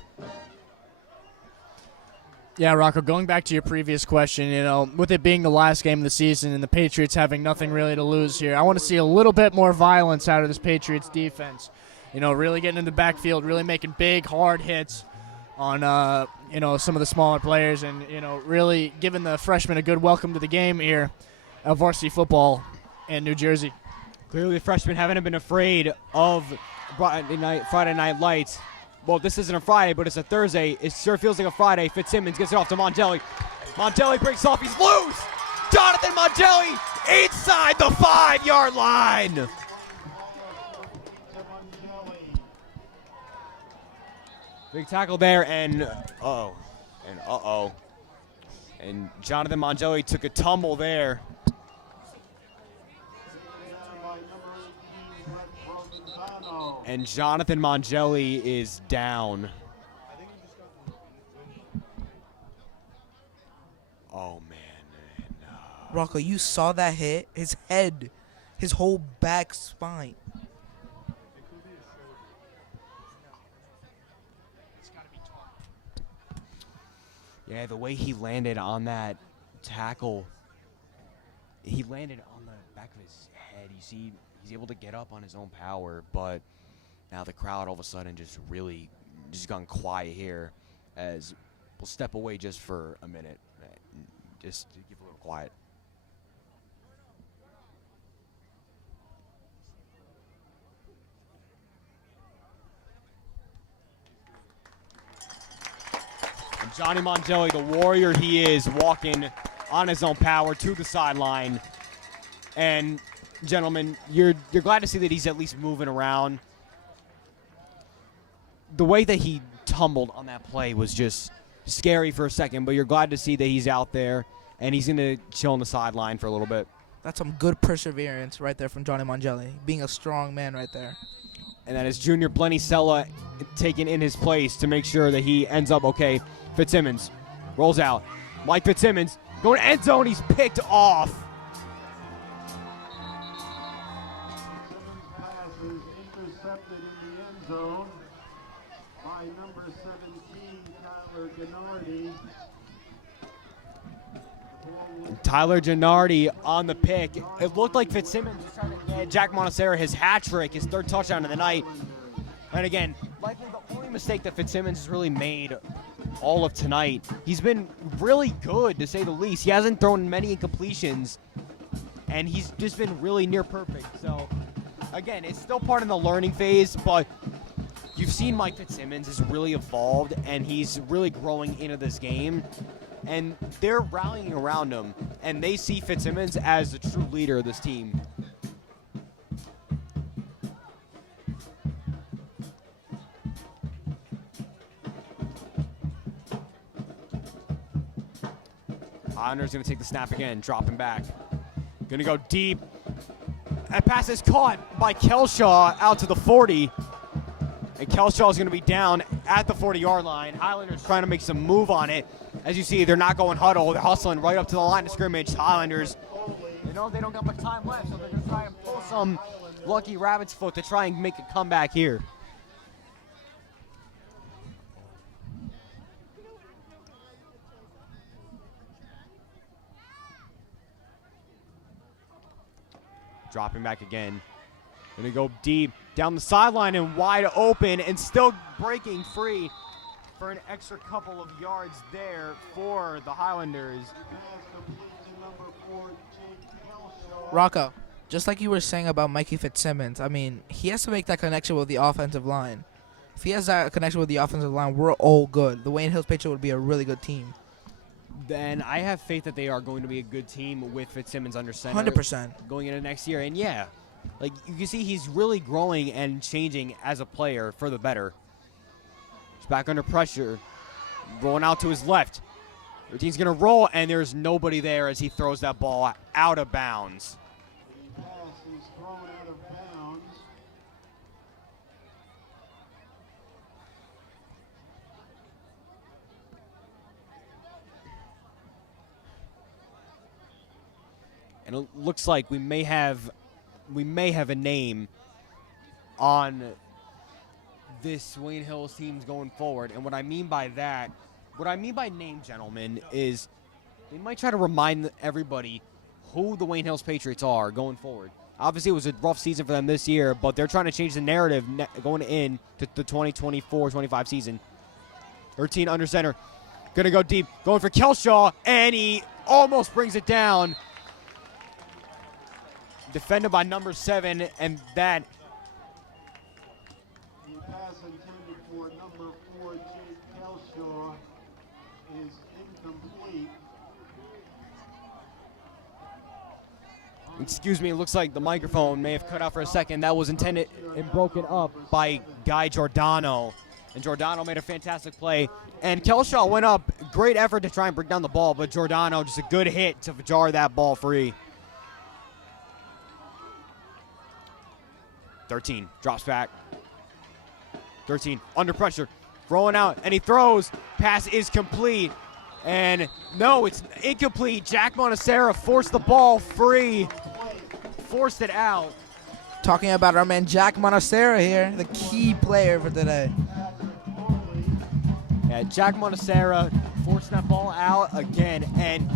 Yeah, Rocco, going back to your previous question, with it being the last game of the season and the Patriots having nothing really to lose here, I want to see a little bit more violence out of this Patriots defense. Really getting in the backfield, really making big, hard hits on, some of the smaller players and, really giving the freshmen a good welcome to the game here at varsity football in New Jersey. Clearly the freshmen haven't been afraid of Friday Night Lights well, this isn't a Friday, but it's a Thursday. It sure feels like a Friday. Fitzsimmons gets it off to Mongelli. Mongelli breaks off. He's loose. Jonathan Mongelli inside the 5-yard line. Big tackle there, and and Jonathan Mongelli took a tumble there. And Jonathan Mongelli is down. Oh, man. Rocco, you saw that hit? His head, his whole back spine. Yeah, the way he landed on that tackle, he landed on the back of his head. You see, he's able to get up on his own power, but now the crowd all of a sudden just gone quiet here, as we'll step away just for a minute, just to give a little quiet. And Johnny Mongelli, the warrior he is, walking on his own power to the sideline. And gentlemen, you're glad to see that he's at least moving around. The way that he tumbled on that play was just scary for a second, but you're glad to see that he's out there and he's going to chill on the sideline for a little bit. That's some good perseverance right there from Johnny Mongelli, being a strong man right there. And that is Junior Blenicella taken in his place to make sure that he ends up okay. Fitzsimmons rolls out. Mike Fitzsimmons going to end zone. He's picked off. Intercepted in the end zone by number 17, Tyler Gennardi. Tyler Gennardi on the pick. It looked like Fitzsimmons was trying to get Jack Montesera his hat trick, his third touchdown of the night. And again, likely the only mistake that Fitzsimmons has really made all of tonight. He's been really good, to say the least. He hasn't thrown many incompletions, and he's just been really near perfect. So, again, it's still part of the learning phase, but you've seen Mike Fitzsimmons has really evolved, and he's really growing into this game. And they're rallying around him, and they see Fitzsimmons as the true leader of this team. Islanders going to take the snap again, dropping back. Going to go deep. That pass is caught by Kelshaw out to the 40. And Kelshaw is going to be down at the 40-yard line. Highlanders trying to make some move on it. As you see, they're not going huddle. They're hustling right up to the line of scrimmage. Highlanders, they know they don't got much time left, so they're going to try and pull some lucky rabbit's foot to try and make a comeback here. Dropping back again. Going to go deep down the sideline and wide open and still breaking free for an extra couple of yards there for the Highlanders. Rocco, just like you were saying about Mikey Fitzsimmons, I mean, he has to make that connection with the offensive line. If he has that connection with the offensive line, we're all good. The Wayne Hills Patriots would be a really good team. Then I have faith that they are going to be a good team with Fitzsimmons under center. 100%. Going into next year. And yeah, like you can see he's really growing and changing as a player for the better. He's back under pressure. Rolling out to his left. Routine's going to roll, and there's nobody there as he throws that ball out of bounds. The pass is thrown out of bounds. And it looks like we may have a name on this Wayne Hills team's going forward. And what I mean by name, gentlemen, is they might try to remind everybody who the Wayne Hills Patriots are going forward. Obviously, it was a rough season for them this year, but they're trying to change the narrative going into the 2024-25 season. 13 under center. Going to go deep. Going for Kelshaw, and he almost brings it down. Defended by number 7, and that. The pass intended for number Excuse me, it looks like the microphone may have cut out for a second. That was intended and broken up by Guy Giordano. And Giordano made a fantastic play. And Kelshaw went up. Great effort to try and break down the ball, but Giordano just a good hit to jar that ball free. 13 drops back. 13 under pressure. Throwing out, and he throws. Pass is complete. And no, it's incomplete. Jack Monacera forced the ball free. Forced it out. Talking about our man Jack Monacera here, the key player for today. Yeah, Jack Monacera forced that ball out again. And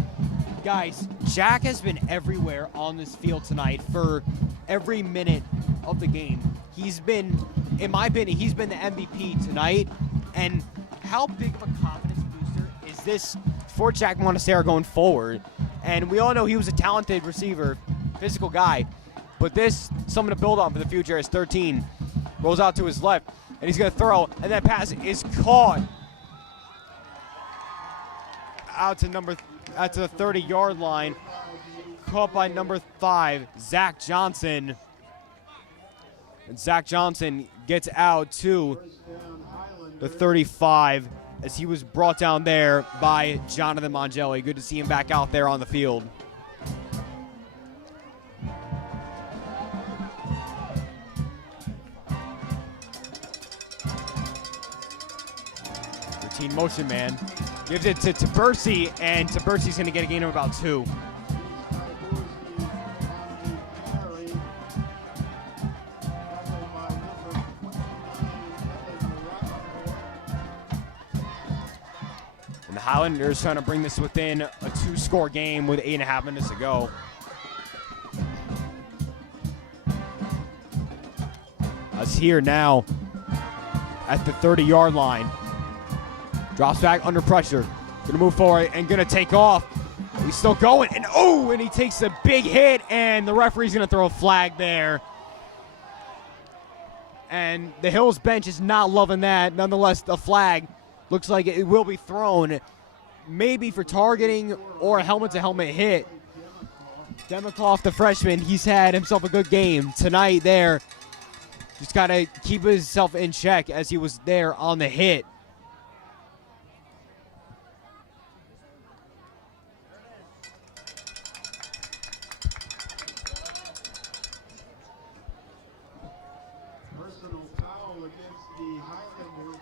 guys, Jack has been everywhere on this field tonight for every minute of the game. He's been, in my opinion, he's been the MVP tonight. And how big of a confidence booster is this for Jack Monacera going forward? And we all know he was a talented receiver, physical guy. But this, something to build on for the future as 13 rolls out to his left. And he's going to throw, and that pass is caught out to the 30-yard line. Caught by number 5, Zach Johnson. And Zach Johnson gets out to the 35 as he was brought down there by Jonathan Mongelli. Good to see him back out there on the field. Routine motion man. Gives it to Tabersi, and Tabersi's going to get a gain of about 2. Highlanders trying to bring this within a 2-score game with 8.5 minutes to go. Us here now at the 30-yard line. Drops back under pressure. Gonna move forward and gonna take off. He's still going, and and he takes a big hit, and the referee's gonna throw a flag there. And the Hills bench is not loving that. Nonetheless, the flag looks like it will be thrown, maybe for targeting or a helmet-to-helmet hit. Demikoff, the freshman, he's had himself a good game tonight there. Just got to keep himself in check as he was there on the hit. Personal foul against the Highlanders.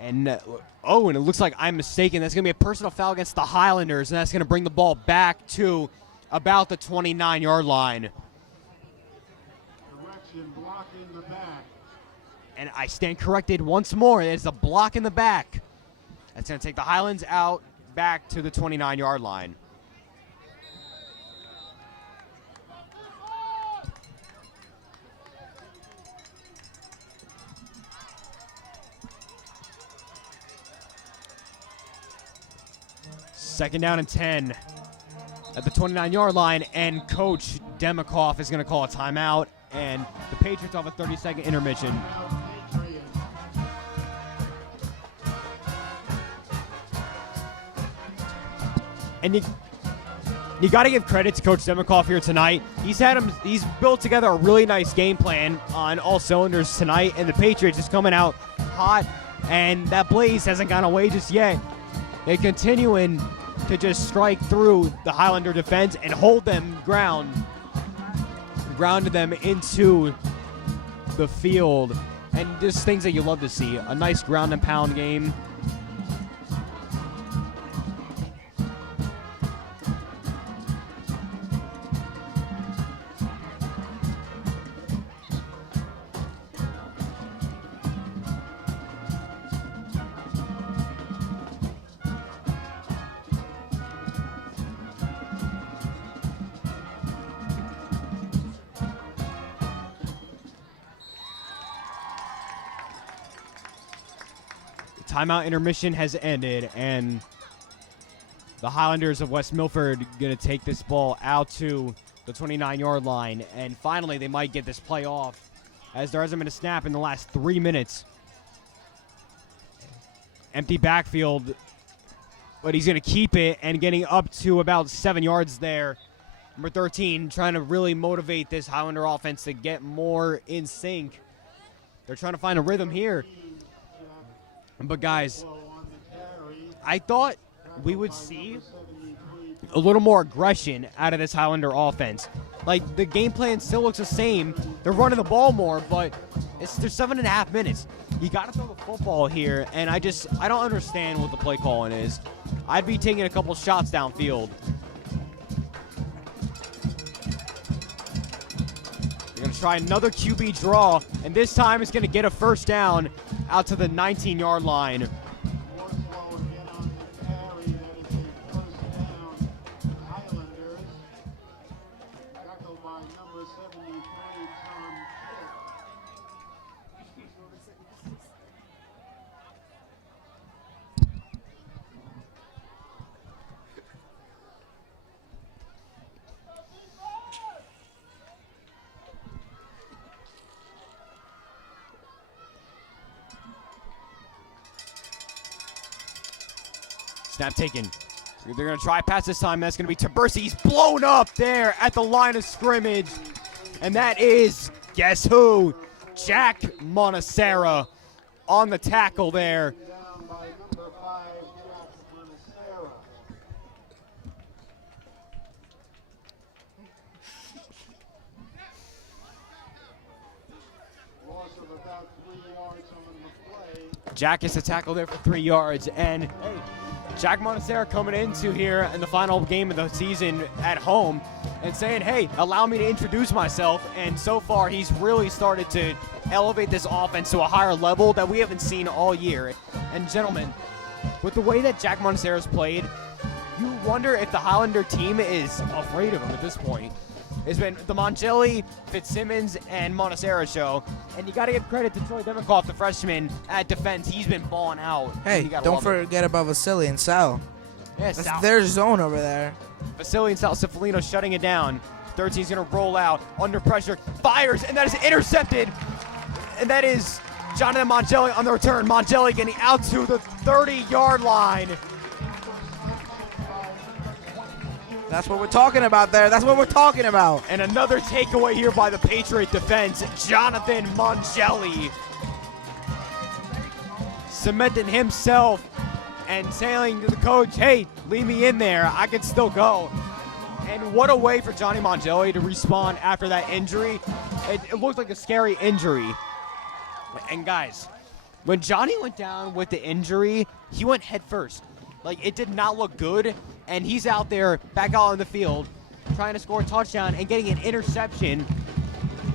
And, and it looks like I'm mistaken. That's going to be a personal foul against the Highlanders, and that's going to bring the ball back to about the 29-yard line. Correction, block in the back. And I stand corrected once more. It's a block in the back. That's going to take the Highlands out back to the 29-yard line. Second down and 10 at the 29-yard line, and Coach Demikoff is going to call a timeout, and the Patriots have a 30-second intermission. And you got to give credit to Coach Demikoff here tonight. He's built together a really nice game plan on all cylinders tonight, and the Patriots just coming out hot, and that blaze hasn't gone away just yet. They're continuing to just strike through the Highlander defense and hold them grounded them into the field, and just things that you love to see. A nice ground and pound game. Timeout intermission has ended, and the Highlanders of West Milford going to take this ball out to the 29-yard line, and finally they might get this play off, as there hasn't been a snap in the last 3 minutes. Empty backfield, but he's going to keep it, and getting up to about 7 yards there Number 13 trying to really motivate this Highlander offense to get more in sync. They're trying to find a rhythm here. But guys, I thought we would see a little more aggression out of this Highlander offense. Like, the game plan still looks the same. They're running the ball more, but there's 7.5 minutes. You got to throw the football here, and I don't understand what the play calling is. I'd be taking a couple shots downfield. They're going to try another QB draw, and this time it's going to get a first down out to the 19-yard line. Snap taken. They're going to try pass this time. That's going to be Tabersi. He's blown up there at the line of scrimmage. And that is, guess who? Jack Monacera on the tackle there. Jack gets a tackle there for 3 yards. And hey, Jack Monacera coming into here in the final game of the season at home and saying, hey, allow me to introduce myself. And so far, he's really started to elevate this offense to a higher level that we haven't seen all year. And gentlemen, with the way that Jack Monacera's played, you wonder if the Highlander team is afraid of him at this point. It's been the Mongelli, Fitzsimmons, and Monacera show. And you got to give credit to Troy Demekoff, the freshman at defense. He's been balling out. Hey, don't forget about Vasily and Sal. Yeah, that's Sal. their zone over there. Vasily and Sal Cifalino shutting it down. 13's going to roll out under pressure. Fires, and that is intercepted. And that is Jonathan Mongelli on the return. Mongelli getting out to the 30-yard line. That's what we're talking about there. That's what we're talking about. And another takeaway here by the Patriot defense. Jonathan Mongelli cementing himself and telling the coach, hey, leave me in there. I can still go. And what a way for Johnny Mongelli to respond after that injury. It looked like a scary injury. And guys, when Johnny went down with the injury, he went head first. Like, it did not look good, and he's out there back out on the field trying to score a touchdown and getting an interception.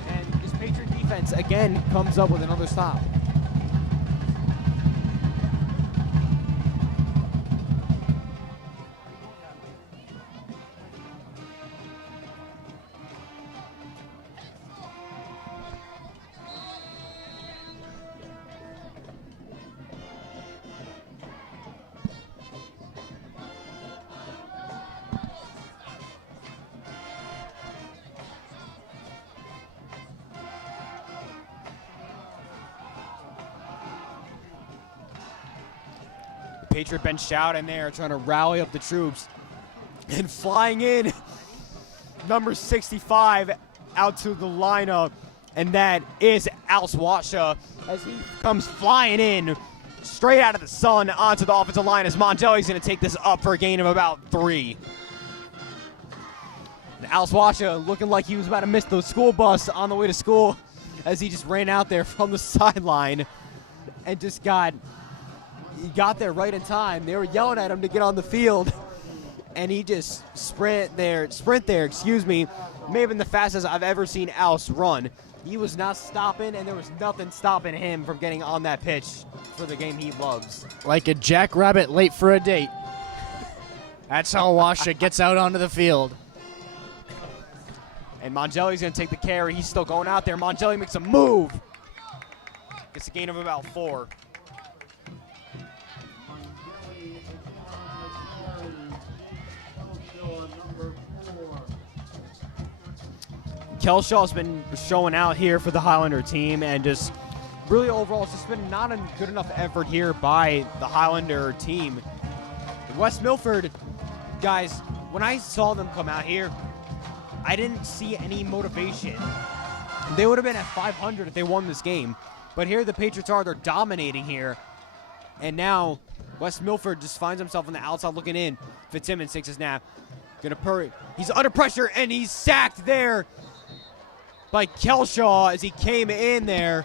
And this Patriot defense, again, comes up with another stop. Patriot bench shouting there, trying to rally up the troops. And flying in, number 65 out to the lineup, and that is Alswasha as he comes flying in straight out of the sun onto the offensive line as Mongelli's going to take this up for a gain of about 3. And Alswasha looking like he was about to miss the school bus on the way to school as he just ran out there from the sideline and just he got there right in time. They were yelling at him to get on the field, and he just sprint there, may have been the fastest I've ever seen Alce run. He was not stopping, and there was nothing stopping him from getting on that pitch for the game he loves. Like a jackrabbit late for a date. That's how Washa gets out onto the field. And Mongelli's going to take the carry. He's still going out there. Mongelli makes a move. Gets a gain of about 4. Kelshaw's been showing out here for the Highlander team, and just really overall, it's just been not a good enough effort here by the Highlander team. West Milford, guys, when I saw them come out here, I didn't see any motivation. They would have been at 500 if they won this game. But here the Patriots are. They're dominating here. And now Wes Milford just finds himself on the outside looking in. Fitzsimmons takes his snap. He's under pressure, and he's sacked there by Kelshaw as he came in there.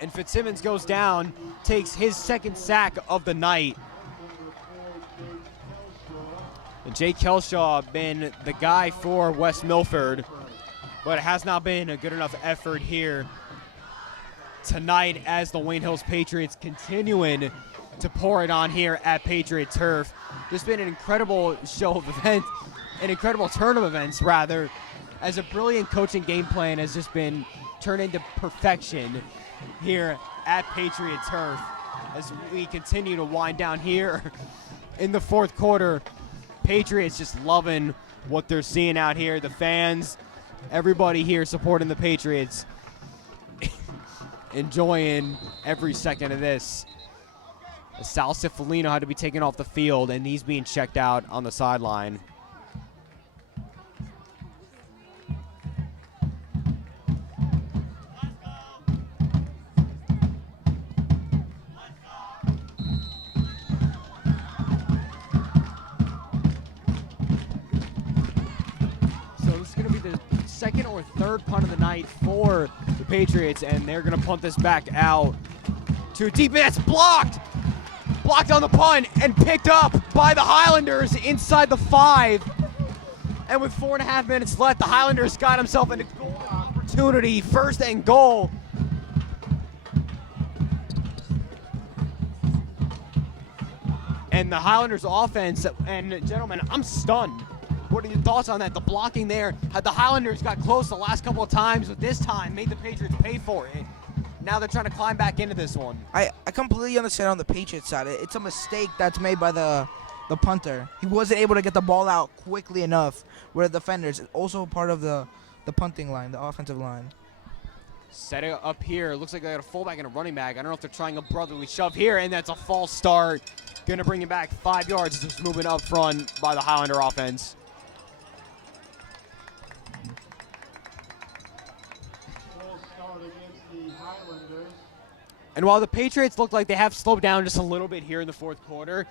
And Fitzsimmons goes down, takes his second sack of the night. And Jay Kelshaw been the guy for Wes Milford, but it has not been a good enough effort here tonight as the Wayne Hills Patriots continuing to pour it on here at Patriot Turf. Just been an incredible show of events, an incredible turn of events rather, as a brilliant coaching game plan has just been turned into perfection here at Patriot Turf as we continue to wind down here in the fourth quarter. Patriots just loving what they're seeing out here. The fans, everybody here supporting the Patriots, enjoying every second of this. Sal Cifalino had to be taken off the field, and he's being checked out on the sideline. Second or third punt of the night for the Patriots, and they're going to punt this back out to deep. That's blocked on the punt and picked up by the Highlanders inside the 5. And with 4.5 minutes left, the Highlanders got himself into goal opportunity, 1st and goal. And the Highlanders offense, and gentlemen, I'm stunned. What are your thoughts on that? The blocking there had the Highlanders got close the last couple of times, but this time made the Patriots pay for it. Now they're trying to climb back into this one. I completely understand on the Patriots side. It's a mistake that's made by the punter. He wasn't able to get the ball out quickly enough where the defenders, also part of the punting line, the offensive line. Set it up here. Looks like they got a fullback and a running back. I don't know if they're trying a brotherly shove here, and that's a false start. Going to bring it back 5 yards. Just moving up front by the Highlander offense. And while the Patriots look like they have slowed down just a little bit here in the fourth quarter,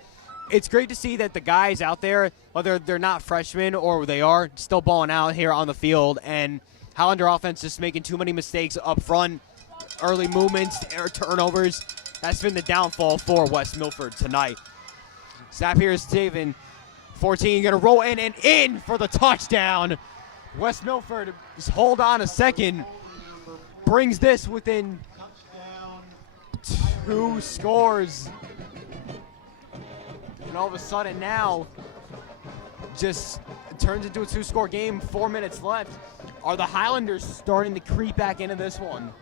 it's great to see that the guys out there, whether they're not freshmen or they are, still balling out here on the field. And Highlander offense just making too many mistakes up front, early movements, turnovers. That's been the downfall for Wes Milford tonight. Snap here is Steven. 14 going to roll in and in for the touchdown. Wes Milford, just hold on a second, brings this within 2 scores. And all of a sudden now, just turns into a 2-score game, 4 minutes left. Are the Highlanders starting to creep back into this one?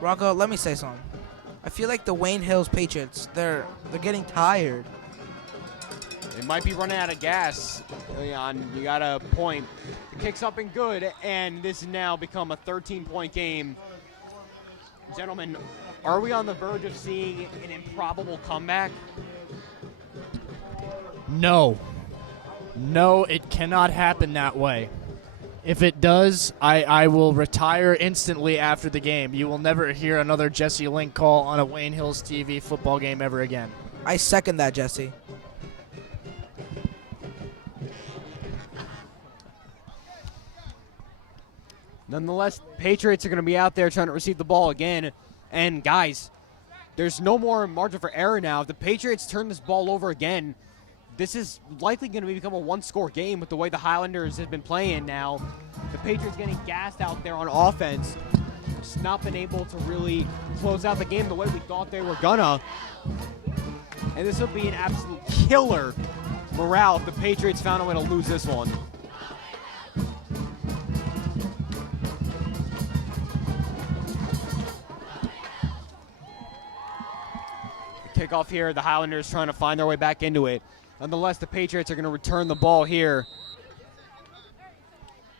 Rocco, let me say something. I feel like the Wayne Hills Patriots, they're getting tired. They might be running out of gas. Ilian, you got a point. The kick's up and good, and this has now become a 13-point game. Gentlemen, are we on the verge of seeing an improbable comeback? No. No, it cannot happen that way. If it does, I will retire instantly after the game. You will never hear another Jesse Link call on a Wayne Hills TV football game ever again. I second that, Jesse. Nonetheless, Patriots are going to be out there trying to receive the ball again. And guys, there's no more margin for error now. If the Patriots turn this ball over again, this is likely going to become a 1-score game with the way the Highlanders have been playing now. The Patriots getting gassed out there on offense. Just not been able to really close out the game the way we thought they were gonna. And this will be an absolute killer morale if the Patriots found a way to lose this one. Kickoff here, the Highlanders trying to find their way back into it. Nonetheless, the Patriots are going to return the ball here.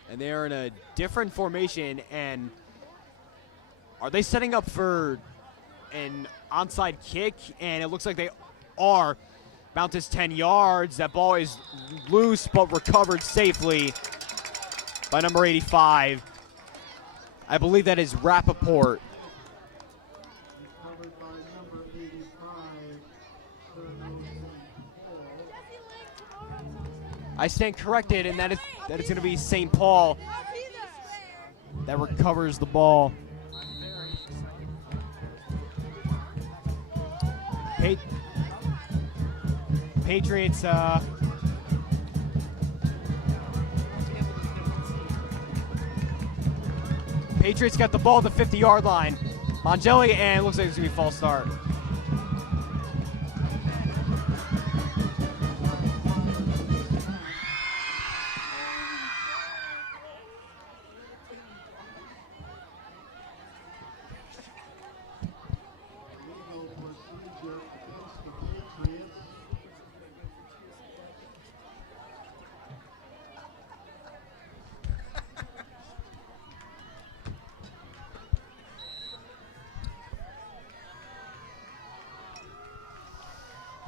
And they are in a different formation. And are they setting up for an onside kick? And it looks like they are. Bounces 10 yards. That ball is loose but recovered safely by number 85. I believe that is Rappaport. I stand corrected, and that is going to be St. Paul that recovers the ball. Patriots Patriots got the ball at the 50-yard line. Mongeli, and looks like it's going to be a false start.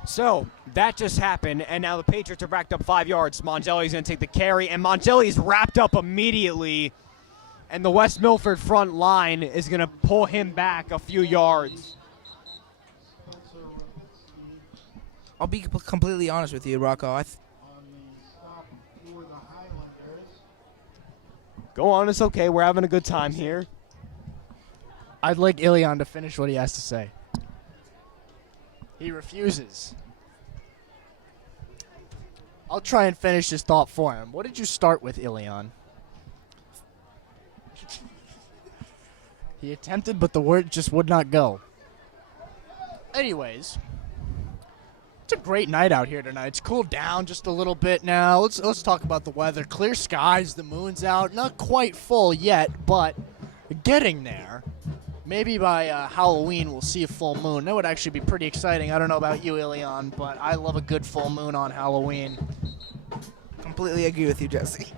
So that just happened, and now the Patriots have racked up 5 yards. Mongeli's going to take the carry, and Mongeli's wrapped up immediately, and the West Milford front line is going to pull him back a few yards. I'll be completely honest with you, Rocco. Go on, it's okay. We're having a good time here. I'd like Ilian to finish what he has to say. He refuses. I'll try and finish his thought for him. What did you start with, Ilian? He attempted, but the word just would not go. Anyways, it's a great night out here tonight. It's cooled down just a little bit now. Let's talk about the weather. Clear skies, the moon's out. Not quite full yet, but getting there. Maybe by Halloween we'll see a full moon. That would actually be pretty exciting. I don't know about you, Ilian, but I love a good full moon on Halloween. Completely agree with you, Jesse.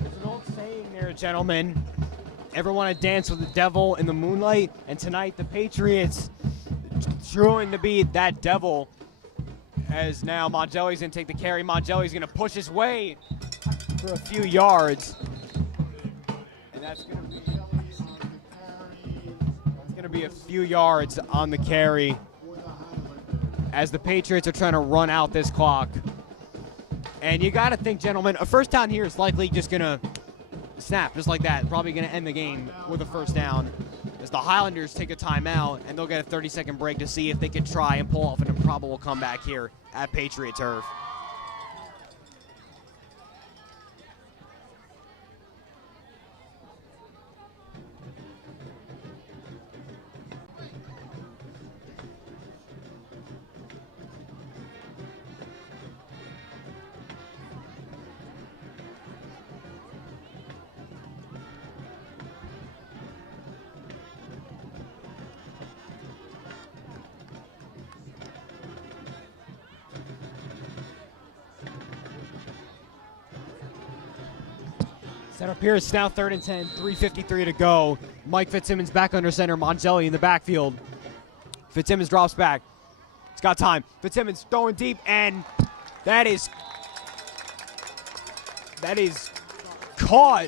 There's an old saying there, gentlemen. Ever want to dance with the devil in the moonlight? And tonight the Patriots trying to be that devil. As now Mongeli's going to take the carry. Mongeli's going to push his way for a few yards. And that's going to be a few yards on the carry as the Patriots are trying to run out this clock. And you got to think, gentlemen, a first down here is likely just going to snap just like that. Probably going to end the game with a first down. As the Highlanders take a timeout, and they'll get a 30-second break to see if they can try and pull off an improbable comeback here at Patriot turf. Center Pierce now 3rd and 10, 3:53 to go. Mike Fitzsimmons back under center. Mongeli in the backfield. Fitzsimmons drops back. He's got time. Fitzsimmons throwing deep, and that is caught.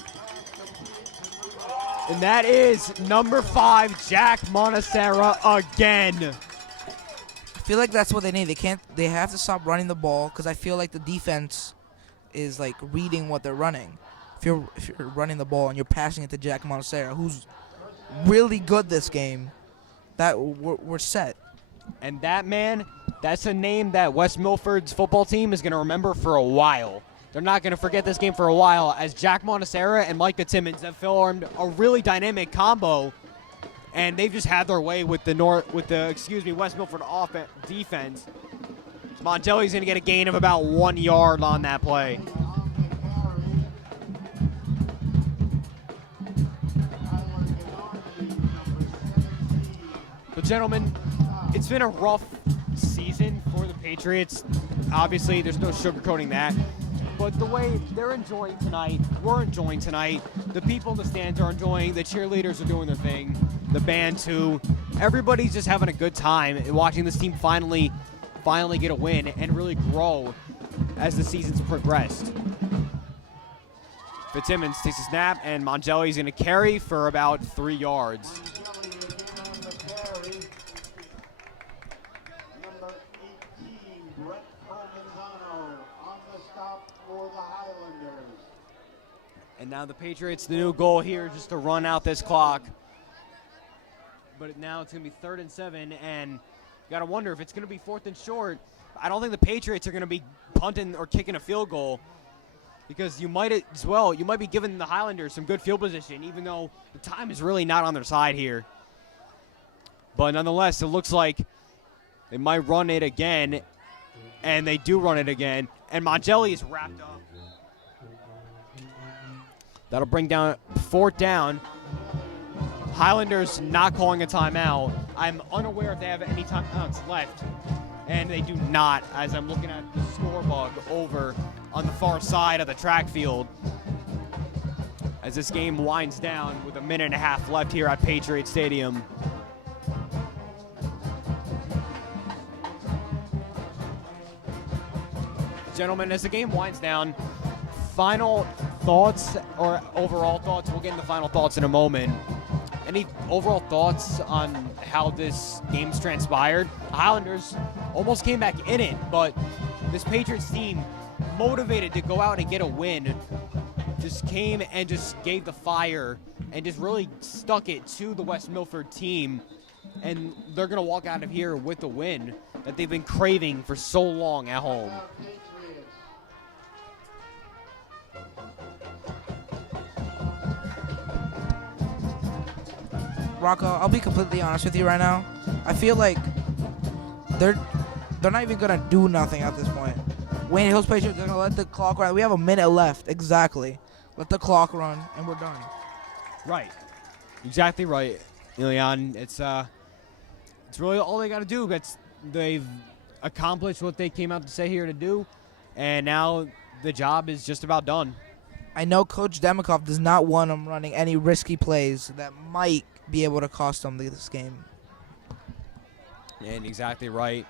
And that is number 5, Jack Monacera again. I feel like that's what they need. They have to stop running the ball because I feel like the defense is like reading what they're running. If you're running the ball and you're passing it to Jack Monacera, who's really good this game, that we're set. And that man, that's a name that West Milford's football team is going to remember for a while. They're not going to forget this game for a while, as Jack Monacera and Mike Fitzsimmons have formed a really dynamic combo, and they've just had their way with the West Milford defense. Mongeli's going to get a gain of about 1 yard on that play. But gentlemen, it's been a rough season for the Patriots. Obviously, there's no sugarcoating that. But the way they're enjoying tonight, we're enjoying tonight. The people in the stands are enjoying. The cheerleaders are doing their thing. The band too. Everybody's just having a good time watching this team finally get a win and really grow as the season's progressed. Fitzsimmons takes a snap, and Mongeli's going to carry for about 3 yards. And now the Patriots, the new goal here, just to run out this clock. But now it's going to be 3rd and 7, and you got to wonder if it's going to be 4th and short. I don't think the Patriots are going to be punting or kicking a field goal, because you might be giving the Highlanders some good field position, even though the time is really not on their side here. But nonetheless, it looks like they might run it again, and they do run it again, and Mongeli is wrapped up. That'll bring down 4th down. Highlanders not calling a timeout. I'm unaware if they have any timeouts left, and they do not, as I'm looking at the scorebook over on the far side of the track field as this game winds down with 1.5 minutes left here at Patriot Stadium. Gentlemen, as the game winds down, final thoughts or overall thoughts? We'll get into final thoughts in a moment. Any overall thoughts on how this game's transpired? The Highlanders almost came back in it, but this Patriots team, motivated to go out and get a win, just came and just gave the fire and just really stuck it to the West Milford team. And they're going to walk out of here with the win that they've been craving for so long at home. Rocco, I'll be completely honest with you right now. I feel like they're not even gonna do nothing at this point. Wayne Hills Patriots are gonna let the clock run. We have 1 minute left, exactly. Let the clock run, and we're done. Right, exactly right, Ilian. It's really all they got to do. They've accomplished what they came out to say here to do, and now the job is just about done. I know Coach Demikoff does not want them running any risky plays that might be able to cost them this game. And exactly right.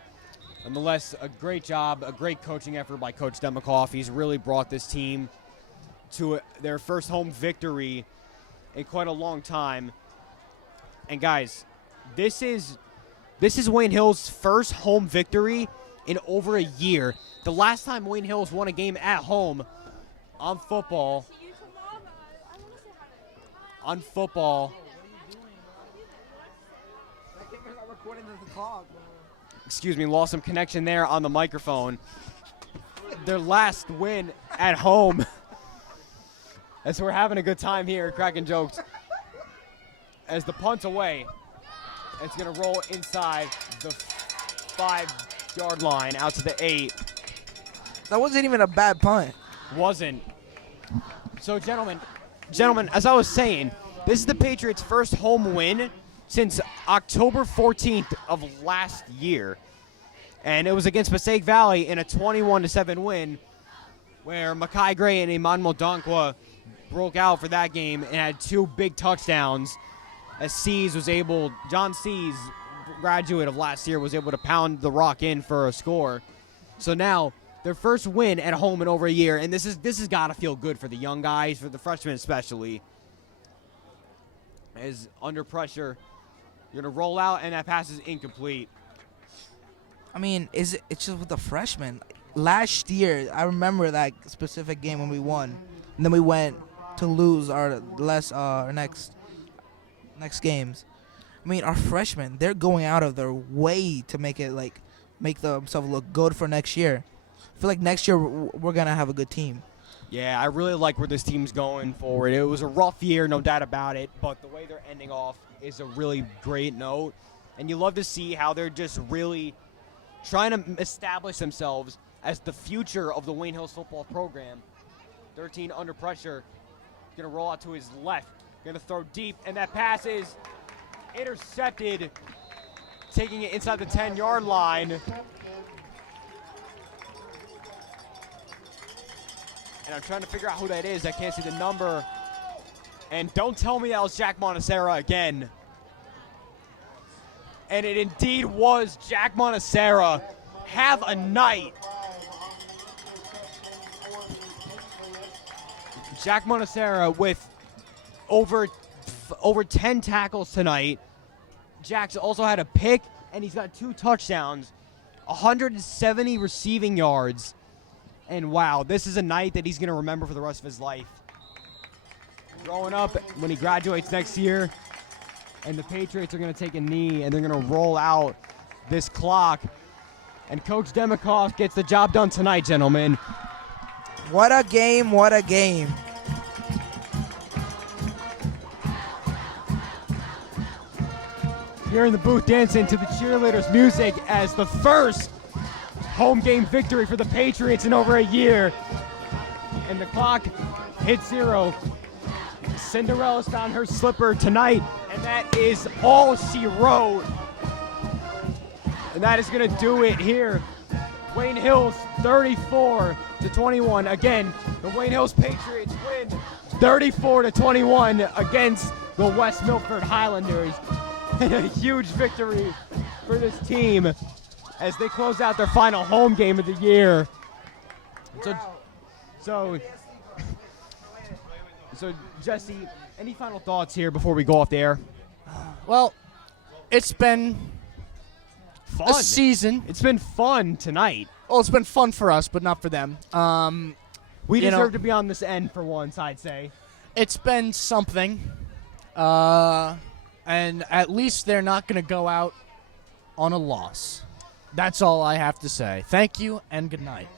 Nonetheless, a great job, a great coaching effort by Coach Demikoff. He's really brought this team to their first home victory in quite a long time. And guys, this is Wayne Hills' first home victory in over a year. The last time Wayne Hills won a game at home on football. Excuse me, lost some connection there on the microphone. Their last win at home. As we're having a good time here, cracking jokes. As the punt's away, it's going to roll inside the 5-yard line out to the 8. That wasn't even a bad punt. Wasn't. So, gentlemen, as I was saying, this is the Patriots' first home win since October 14th of last year. And it was against Passaic Valley in a 21-7 win where Makai Gray and Emmanuel Donkwa broke out for that game and had 2 big touchdowns as John Sees, graduate of last year, was able to pound the rock in for a score. So now their first win at home in over a year, and this has got to feel good for the young guys, for the freshmen especially. As under pressure, you're going to roll out, and that pass is incomplete. I mean, it's just with the freshmen. Last year, I remember that specific game when we won, and then we went to lose our next games. I mean, our freshmen, they're going out of their way to make themselves look good for next year. I feel like next year we're going to have a good team. Yeah, I really like where this team's going forward. It was a rough year, no doubt about it, but the way they're ending off is a really great note. And you love to see how they're just really trying to establish themselves as the future of the Wayne Hills football program. 13 under pressure. Going to roll out to his left. Going to throw deep, and that pass is intercepted, taking it inside the 10-yard line. And I'm trying to figure out who that is. I can't see the number. And don't tell me that was Jack Montesera again. And it indeed was Jack Montesera. Have a night. Jack Montesera with over 10 tackles tonight. Jack's also had a pick, and he's got 2 touchdowns, 170 receiving yards. And wow, this is a night that he's going to remember for the rest of his life. Growing up, when he graduates next year, and the Patriots are going to take a knee, and they're going to roll out this clock. And Coach Demikoff gets the job done tonight, gentlemen. What a game, what a game. Here in the booth dancing to the cheerleaders' music as the first home game victory for the Patriots in over a year. And the clock hits 0. Cinderella's found her slipper tonight, and that is all she wrote. And that is going to do it here. Wayne Hills 34-21. Again, the Wayne Hills Patriots win 34-21 against the West Milford Highlanders. And a huge victory for this team as they close out their final home game of the year. So Jesse, any final thoughts here before we go off the air? Well, it's been fun. a season. It's been fun tonight. Well, it's been fun for us, but not for them. We deserve to be on this end for once, I'd say. It's been something. And at least they're not going to go out on a loss. That's all I have to say. Thank you and good night.